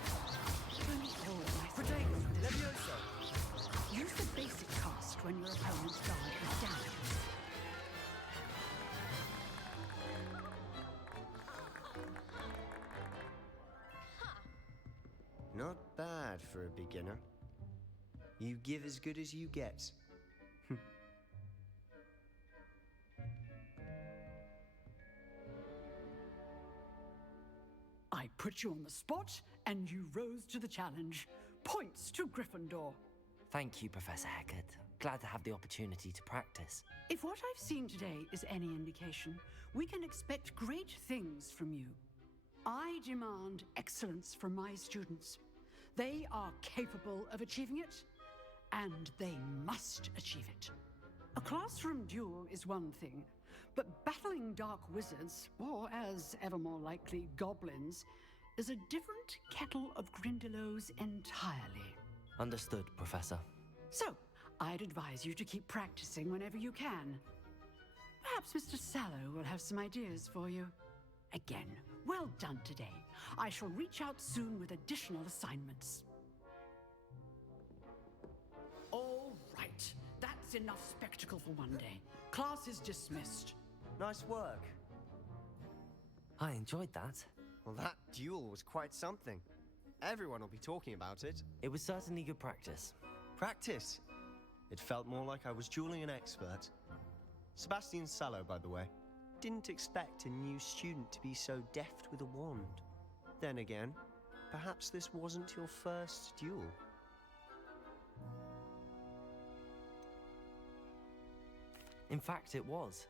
Protego, Levioso. Use the basic cast when your opponent's guard is down. Not bad for a beginner. You give as good as you get. I put you on the spot, and you rose to the challenge. Points to Gryffindor. Thank you, Professor Hecat. Glad to have the opportunity to practice. If what I've seen today is any indication, we can expect great things from you. I demand excellence from my students. They are capable of achieving it, and they must achieve it. A classroom duel is one thing, but battling dark wizards, or as ever more likely, goblins, is a different kettle of Grindylows entirely. Understood, Professor. So, I'd advise you to keep practicing whenever you can. Perhaps Mr. Sallow will have some ideas for you. Again, well done today. I shall reach out soon with additional assignments. All right. That's enough spectacle for one day. Class is dismissed. Nice work. I enjoyed that. Well, that duel was quite something. Everyone will be talking about it. It was certainly good practice. Practice? It felt more like I was dueling an expert. Sebastian Sallow, by the way. Didn't expect a new student to be so deft with a wand. Then again, perhaps this wasn't your first duel. In fact, it was.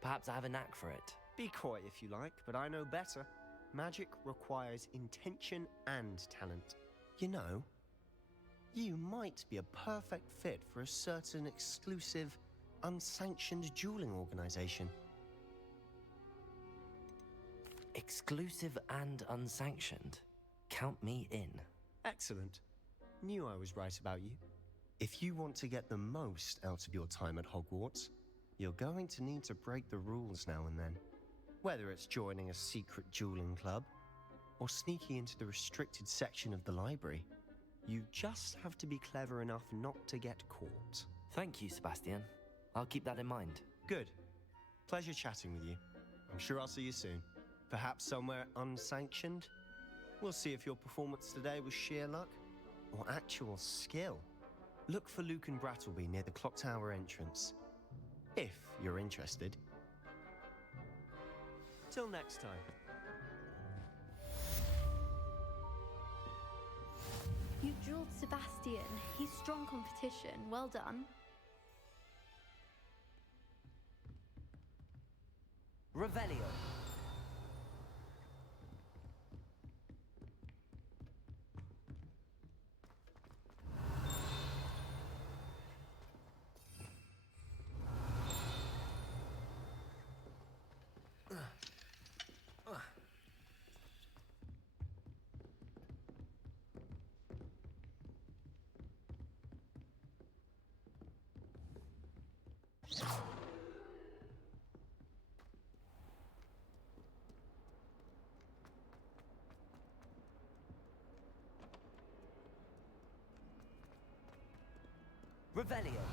Perhaps I have a knack for it. Be coy if you like, but I know better. Magic requires intention and talent. You know, you might be a perfect fit for a certain exclusive, unsanctioned dueling organization. Exclusive and unsanctioned? Count me in. Excellent. Knew I was right about you. If you want to get the most out of your time at Hogwarts, you're going to need to break the rules now and then. Whether it's joining a secret dueling club, or sneaking into the restricted section of the library, you just have to be clever enough not to get caught. Thank you, Sebastian. I'll keep that in mind. Good. Pleasure chatting with you. I'm sure I'll see you soon. Perhaps somewhere unsanctioned? We'll see if your performance today was sheer luck or actual skill. Look for Luke and Brattleby near the clock tower entrance, if you're interested. Till next time. You drilled Sebastian. He's strong competition. Well done. Revelio. Revelio.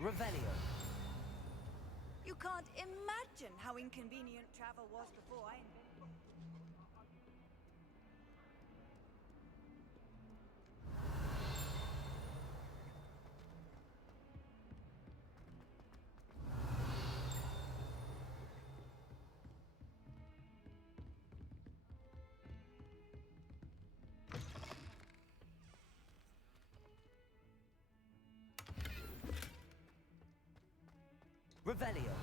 Revelio. You can't imagine how inconvenient travel was before I invented. Revelio.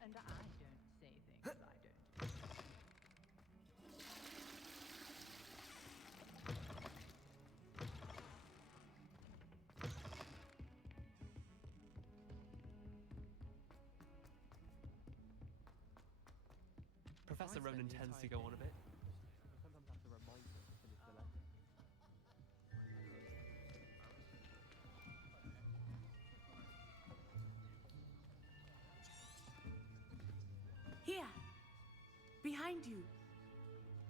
And I don't say things I don't. Professor Ronan tends to go on a bit. Sometimes I have to remind him to finish the letter. Here. Behind you.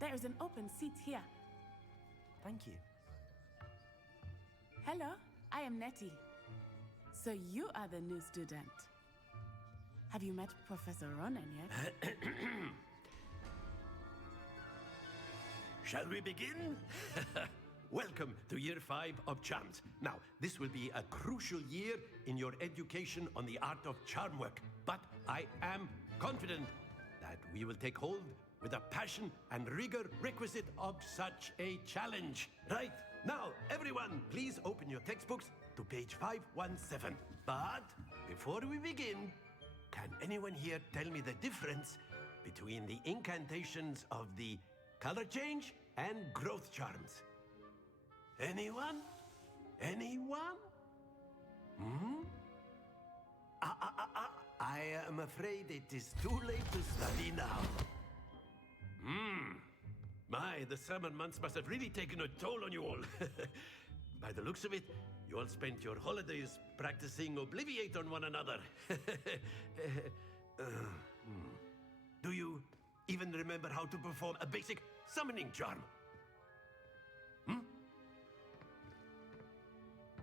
There is an open seat here. Thank you. Hello, I am Nettie. So you are the new student. Have you met Professor Ronan yet? Shall we begin? welcome to Year 5 of Charms. Now, this will be a crucial year in your education on the art of charm work, but I am confident that we will take hold with the passion and rigor requisite of such a challenge. Right, now, everyone, please open your textbooks to page 517. But before we begin, can anyone here tell me the difference between the incantations of the color change and growth charms? Anyone? Anyone? Hmm? I am afraid it is too late to study now. My, the summer months must have really taken a toll on you all. By the looks of it, you all spent your holidays practicing Obliviate on one another. Do you even remember how to perform a basic summoning charm?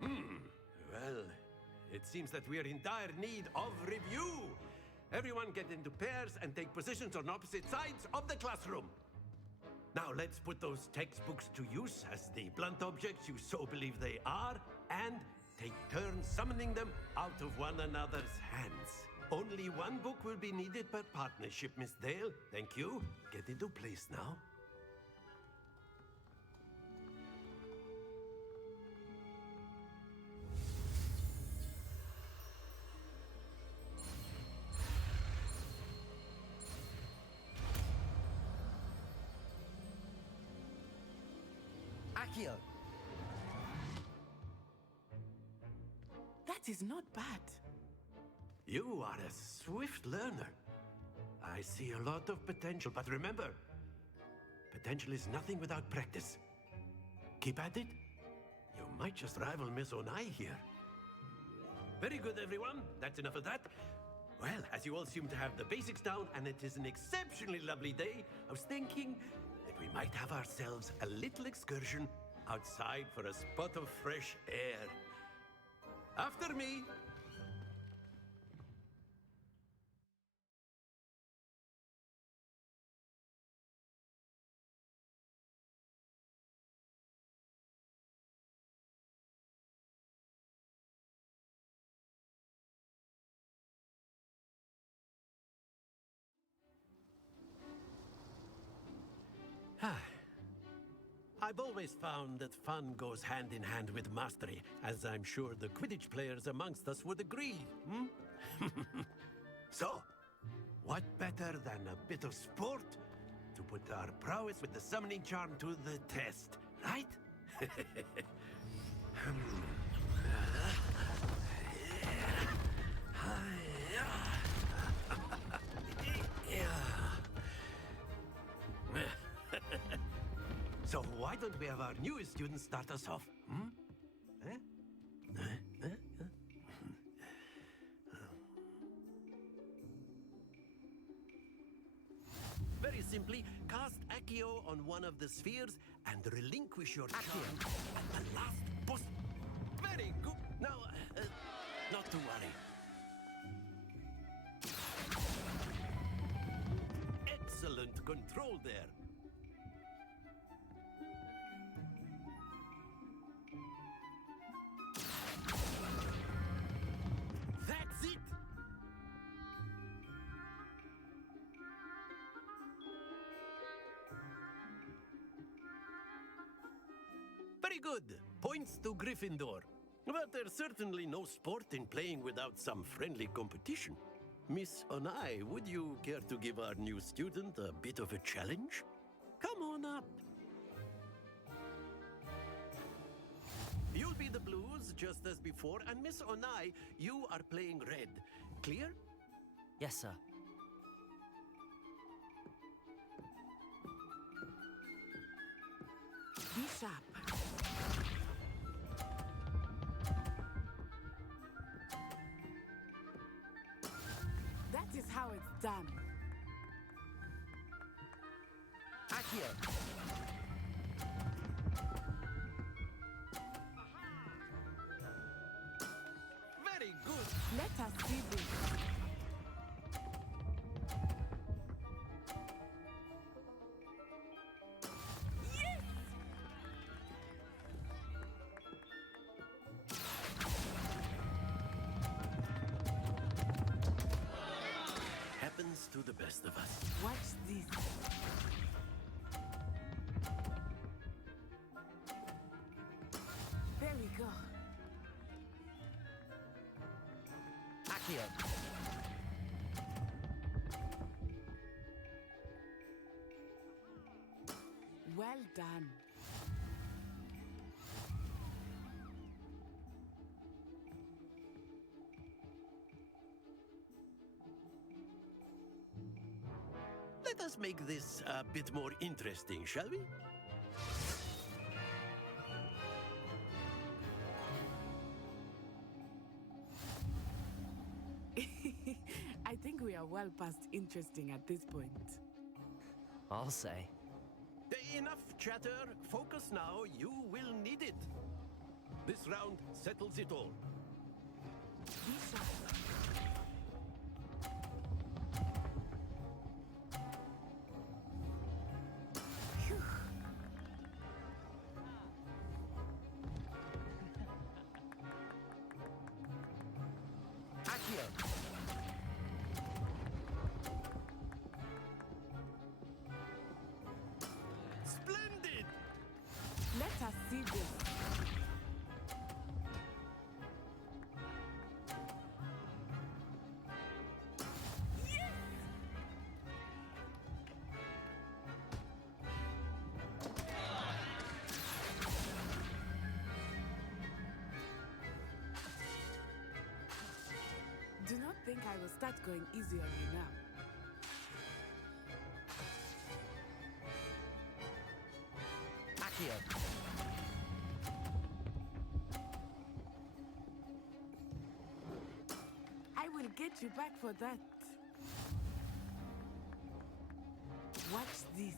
Well, it seems that we are in dire need of review. Everyone get into pairs and take positions on opposite sides of the classroom. Now let's put those textbooks to use as the blunt objects you so believe they are, and take turns summoning them out of one another's hands. Only one book will be needed per partnership, Miss Dale. Thank you. Get into place now. Accio! That is not bad. You are a swift learner. I see a lot of potential, but remember, potential is nothing without practice. Keep at it. You might just rival Miss Onai here. Very good, everyone. That's enough of that. Well, as you all seem to have the basics down, and it is an exceptionally lovely day, I was thinking that we might have ourselves a little excursion outside for a spot of fresh air. After me. I've always found that fun goes hand in hand with mastery, as I'm sure the Quidditch players amongst us would agree, So, what better than a bit of sport to put our prowess with the summoning charm to the test, right? So why don't we have our newest student start us off? Very simply, cast Accio on one of the spheres and relinquish your charm at the last boss. Very good. Now, not to worry. Excellent control there. That's it! Very good. Points to Gryffindor. But there's certainly no sport in playing without some friendly competition. Miss Onai, would you care to give our new student a bit of a challenge? Come on up. You'll be the blues, just as before, and Miss Onai, you are playing red. Clear? Yes, sir. Be sharp. That is how it's done. Accio! Very good! Let us see this. best of us. Watch this. There we go. Accio. Well done. Let us make this a bit more interesting, shall we? I think we are well past interesting at this point. I'll say. Enough chatter. Focus now. You will need it. This round settles it all. Accio. Splendid! Let us see this. Do not think I will start going easy on you now. Accio. I will get you back for that. Watch this.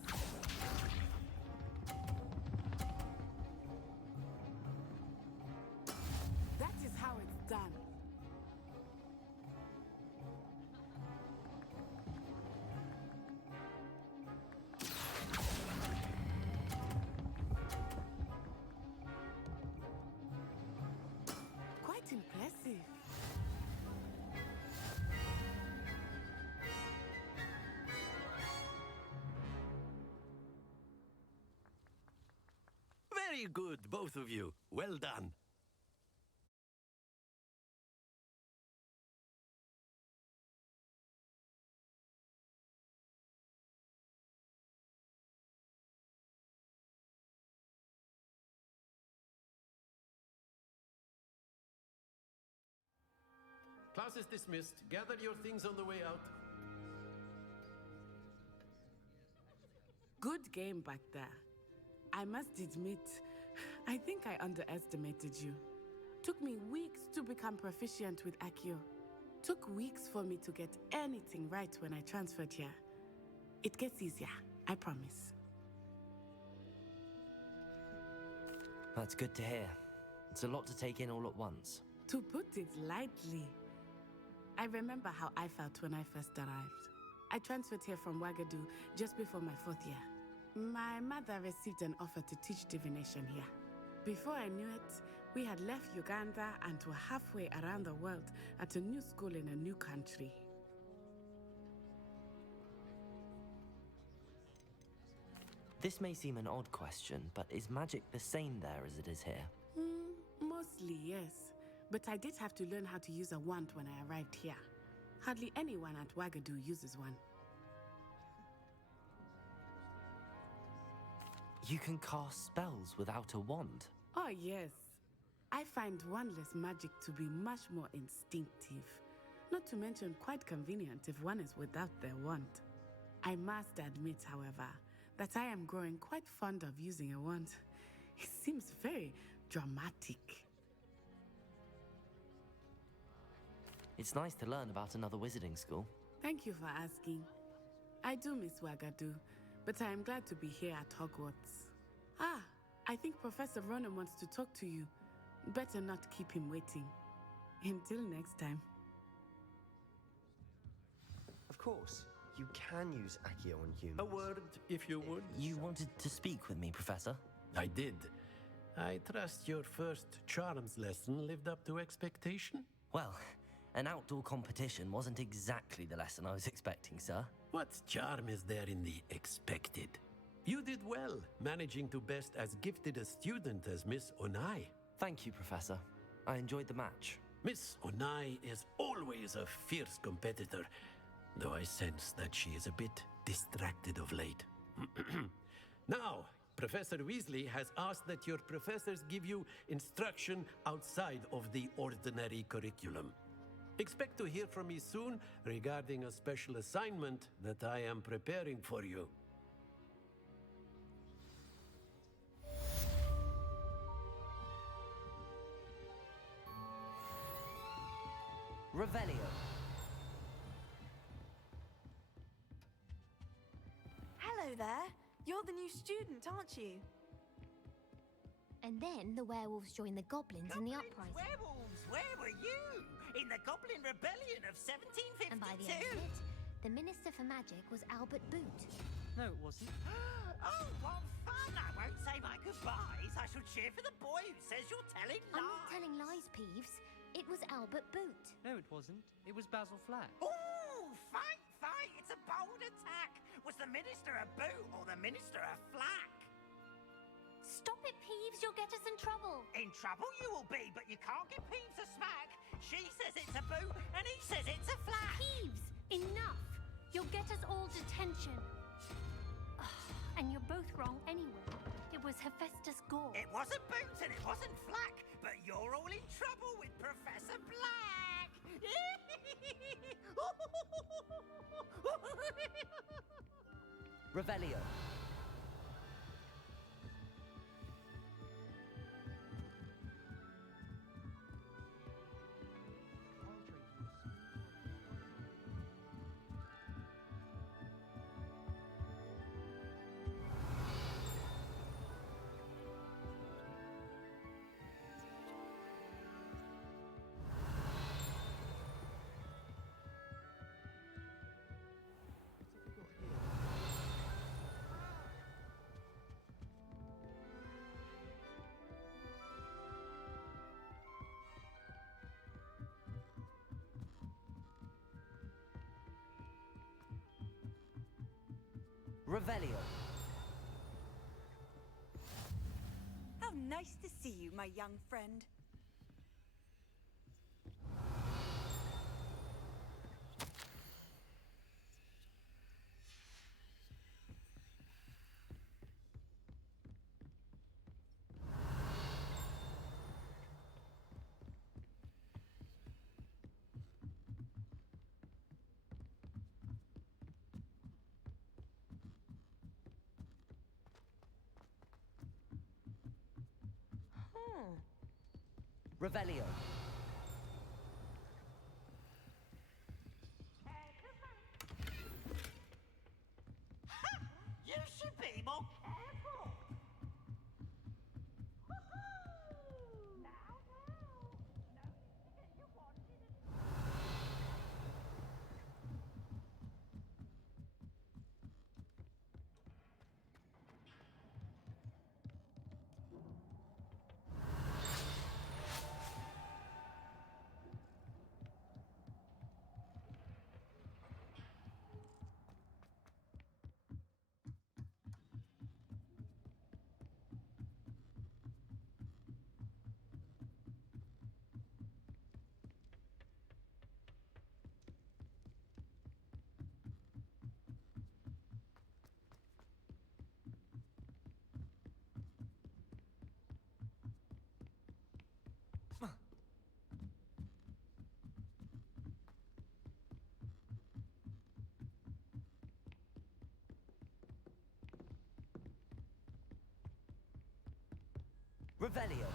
That is how it's done. Quite impressive. Very good, both of you. Well done. Class is dismissed. Gather your things on the way out. Good game back there. I must admit, I think I underestimated you. Took me weeks to become proficient with Accio. Took weeks for me to get anything right when I transferred here. It gets easier, I promise. That's good to hear. It's a lot to take in all at once. To put it lightly, I remember how I felt when I first arrived. I transferred here from Wagadu just before my 4th year. My mother received an offer to teach divination here. Before I knew it, we had left Uganda and were halfway around the world at a new school in a new country. This may seem an odd question, but is magic the same there as it is here? Mostly, yes. But I did have to learn how to use a wand when I arrived here. Hardly anyone at Wagadu uses one. You can cast spells without a wand? Oh, yes. I find wandless magic to be much more instinctive. Not to mention quite convenient if one is without their wand. I must admit, however, that I am growing quite fond of using a wand. It seems very dramatic. It's nice to learn about another wizarding school. Thank you for asking. I do miss Wagadu, but I am glad to be here at Hogwarts. Ah, I think Professor Ronan wants to talk to you. Better not keep him waiting. Until next time. Of course, you can use Accio on humans. A word, if you would. You wanted to speak with me, Professor? I did. I trust your first charms lesson lived up to expectation? Well, an outdoor competition wasn't exactly the lesson I was expecting, sir. What charm is there in the expected? You did well, managing to best as gifted a student as Miss Onai. Thank you, Professor. I enjoyed the match. Miss Onai is always a fierce competitor, though I sense that she is a bit distracted of late. Now, Professor Weasley has asked that your professors give you instruction outside of the ordinary curriculum. Expect to hear from me soon regarding a special assignment that I am preparing for you. Revelio. Hello there. You're the new student, aren't you? And then the werewolves joined the goblins in the uprising. Werewolves, where were you? In the Goblin Rebellion of 1752? And by the end of it, the Minister for Magic was Albert Boot. No, it wasn't. Oh, what fun! I won't say my goodbyes. I shall cheer for the boy who says you're telling lies. I'm not telling lies, Peeves. It was Albert Boot. No, it wasn't. It was Basil Flack. Ooh, fight, fight! It's a bold attack. Was the Minister a boot or the Minister a flack? Stop it, Peeves. You'll get us in trouble. In trouble you will be, but you can't get Peeves a smack. She says it's a boot, and he says it's a flack. Peeves, enough. You'll get us all detention. And you're both wrong anyway. It was Hephaestus Gore. It wasn't boot and it wasn't flack, but you're all in trouble with Professor Black. Revelio. Revelio. How nice to see you, my young friend. Revelio. You should be more careful. Revelio.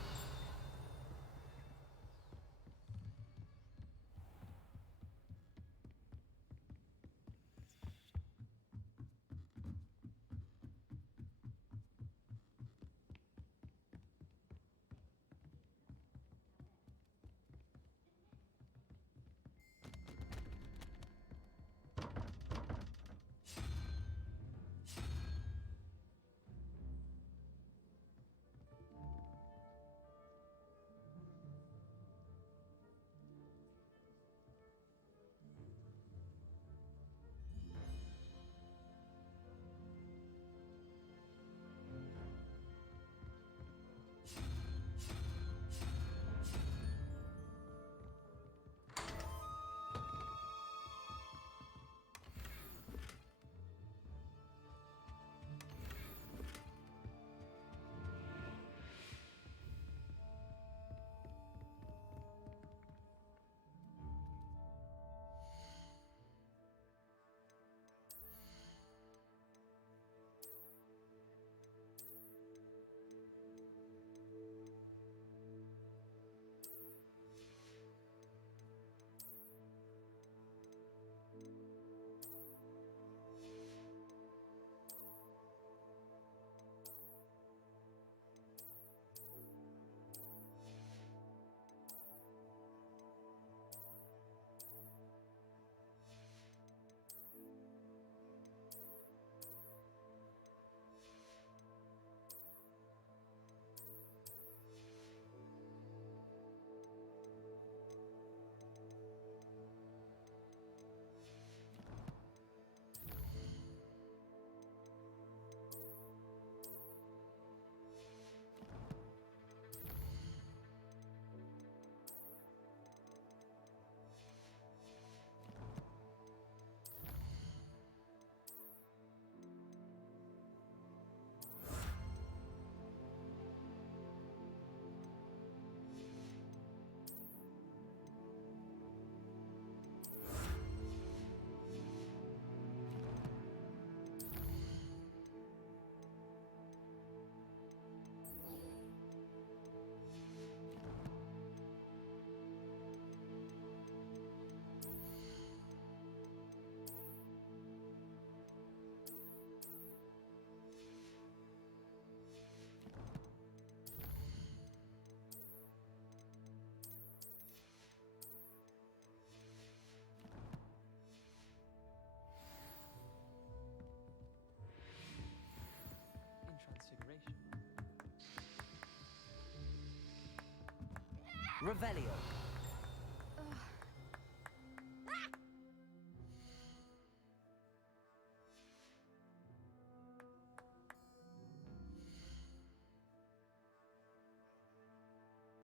Revelio.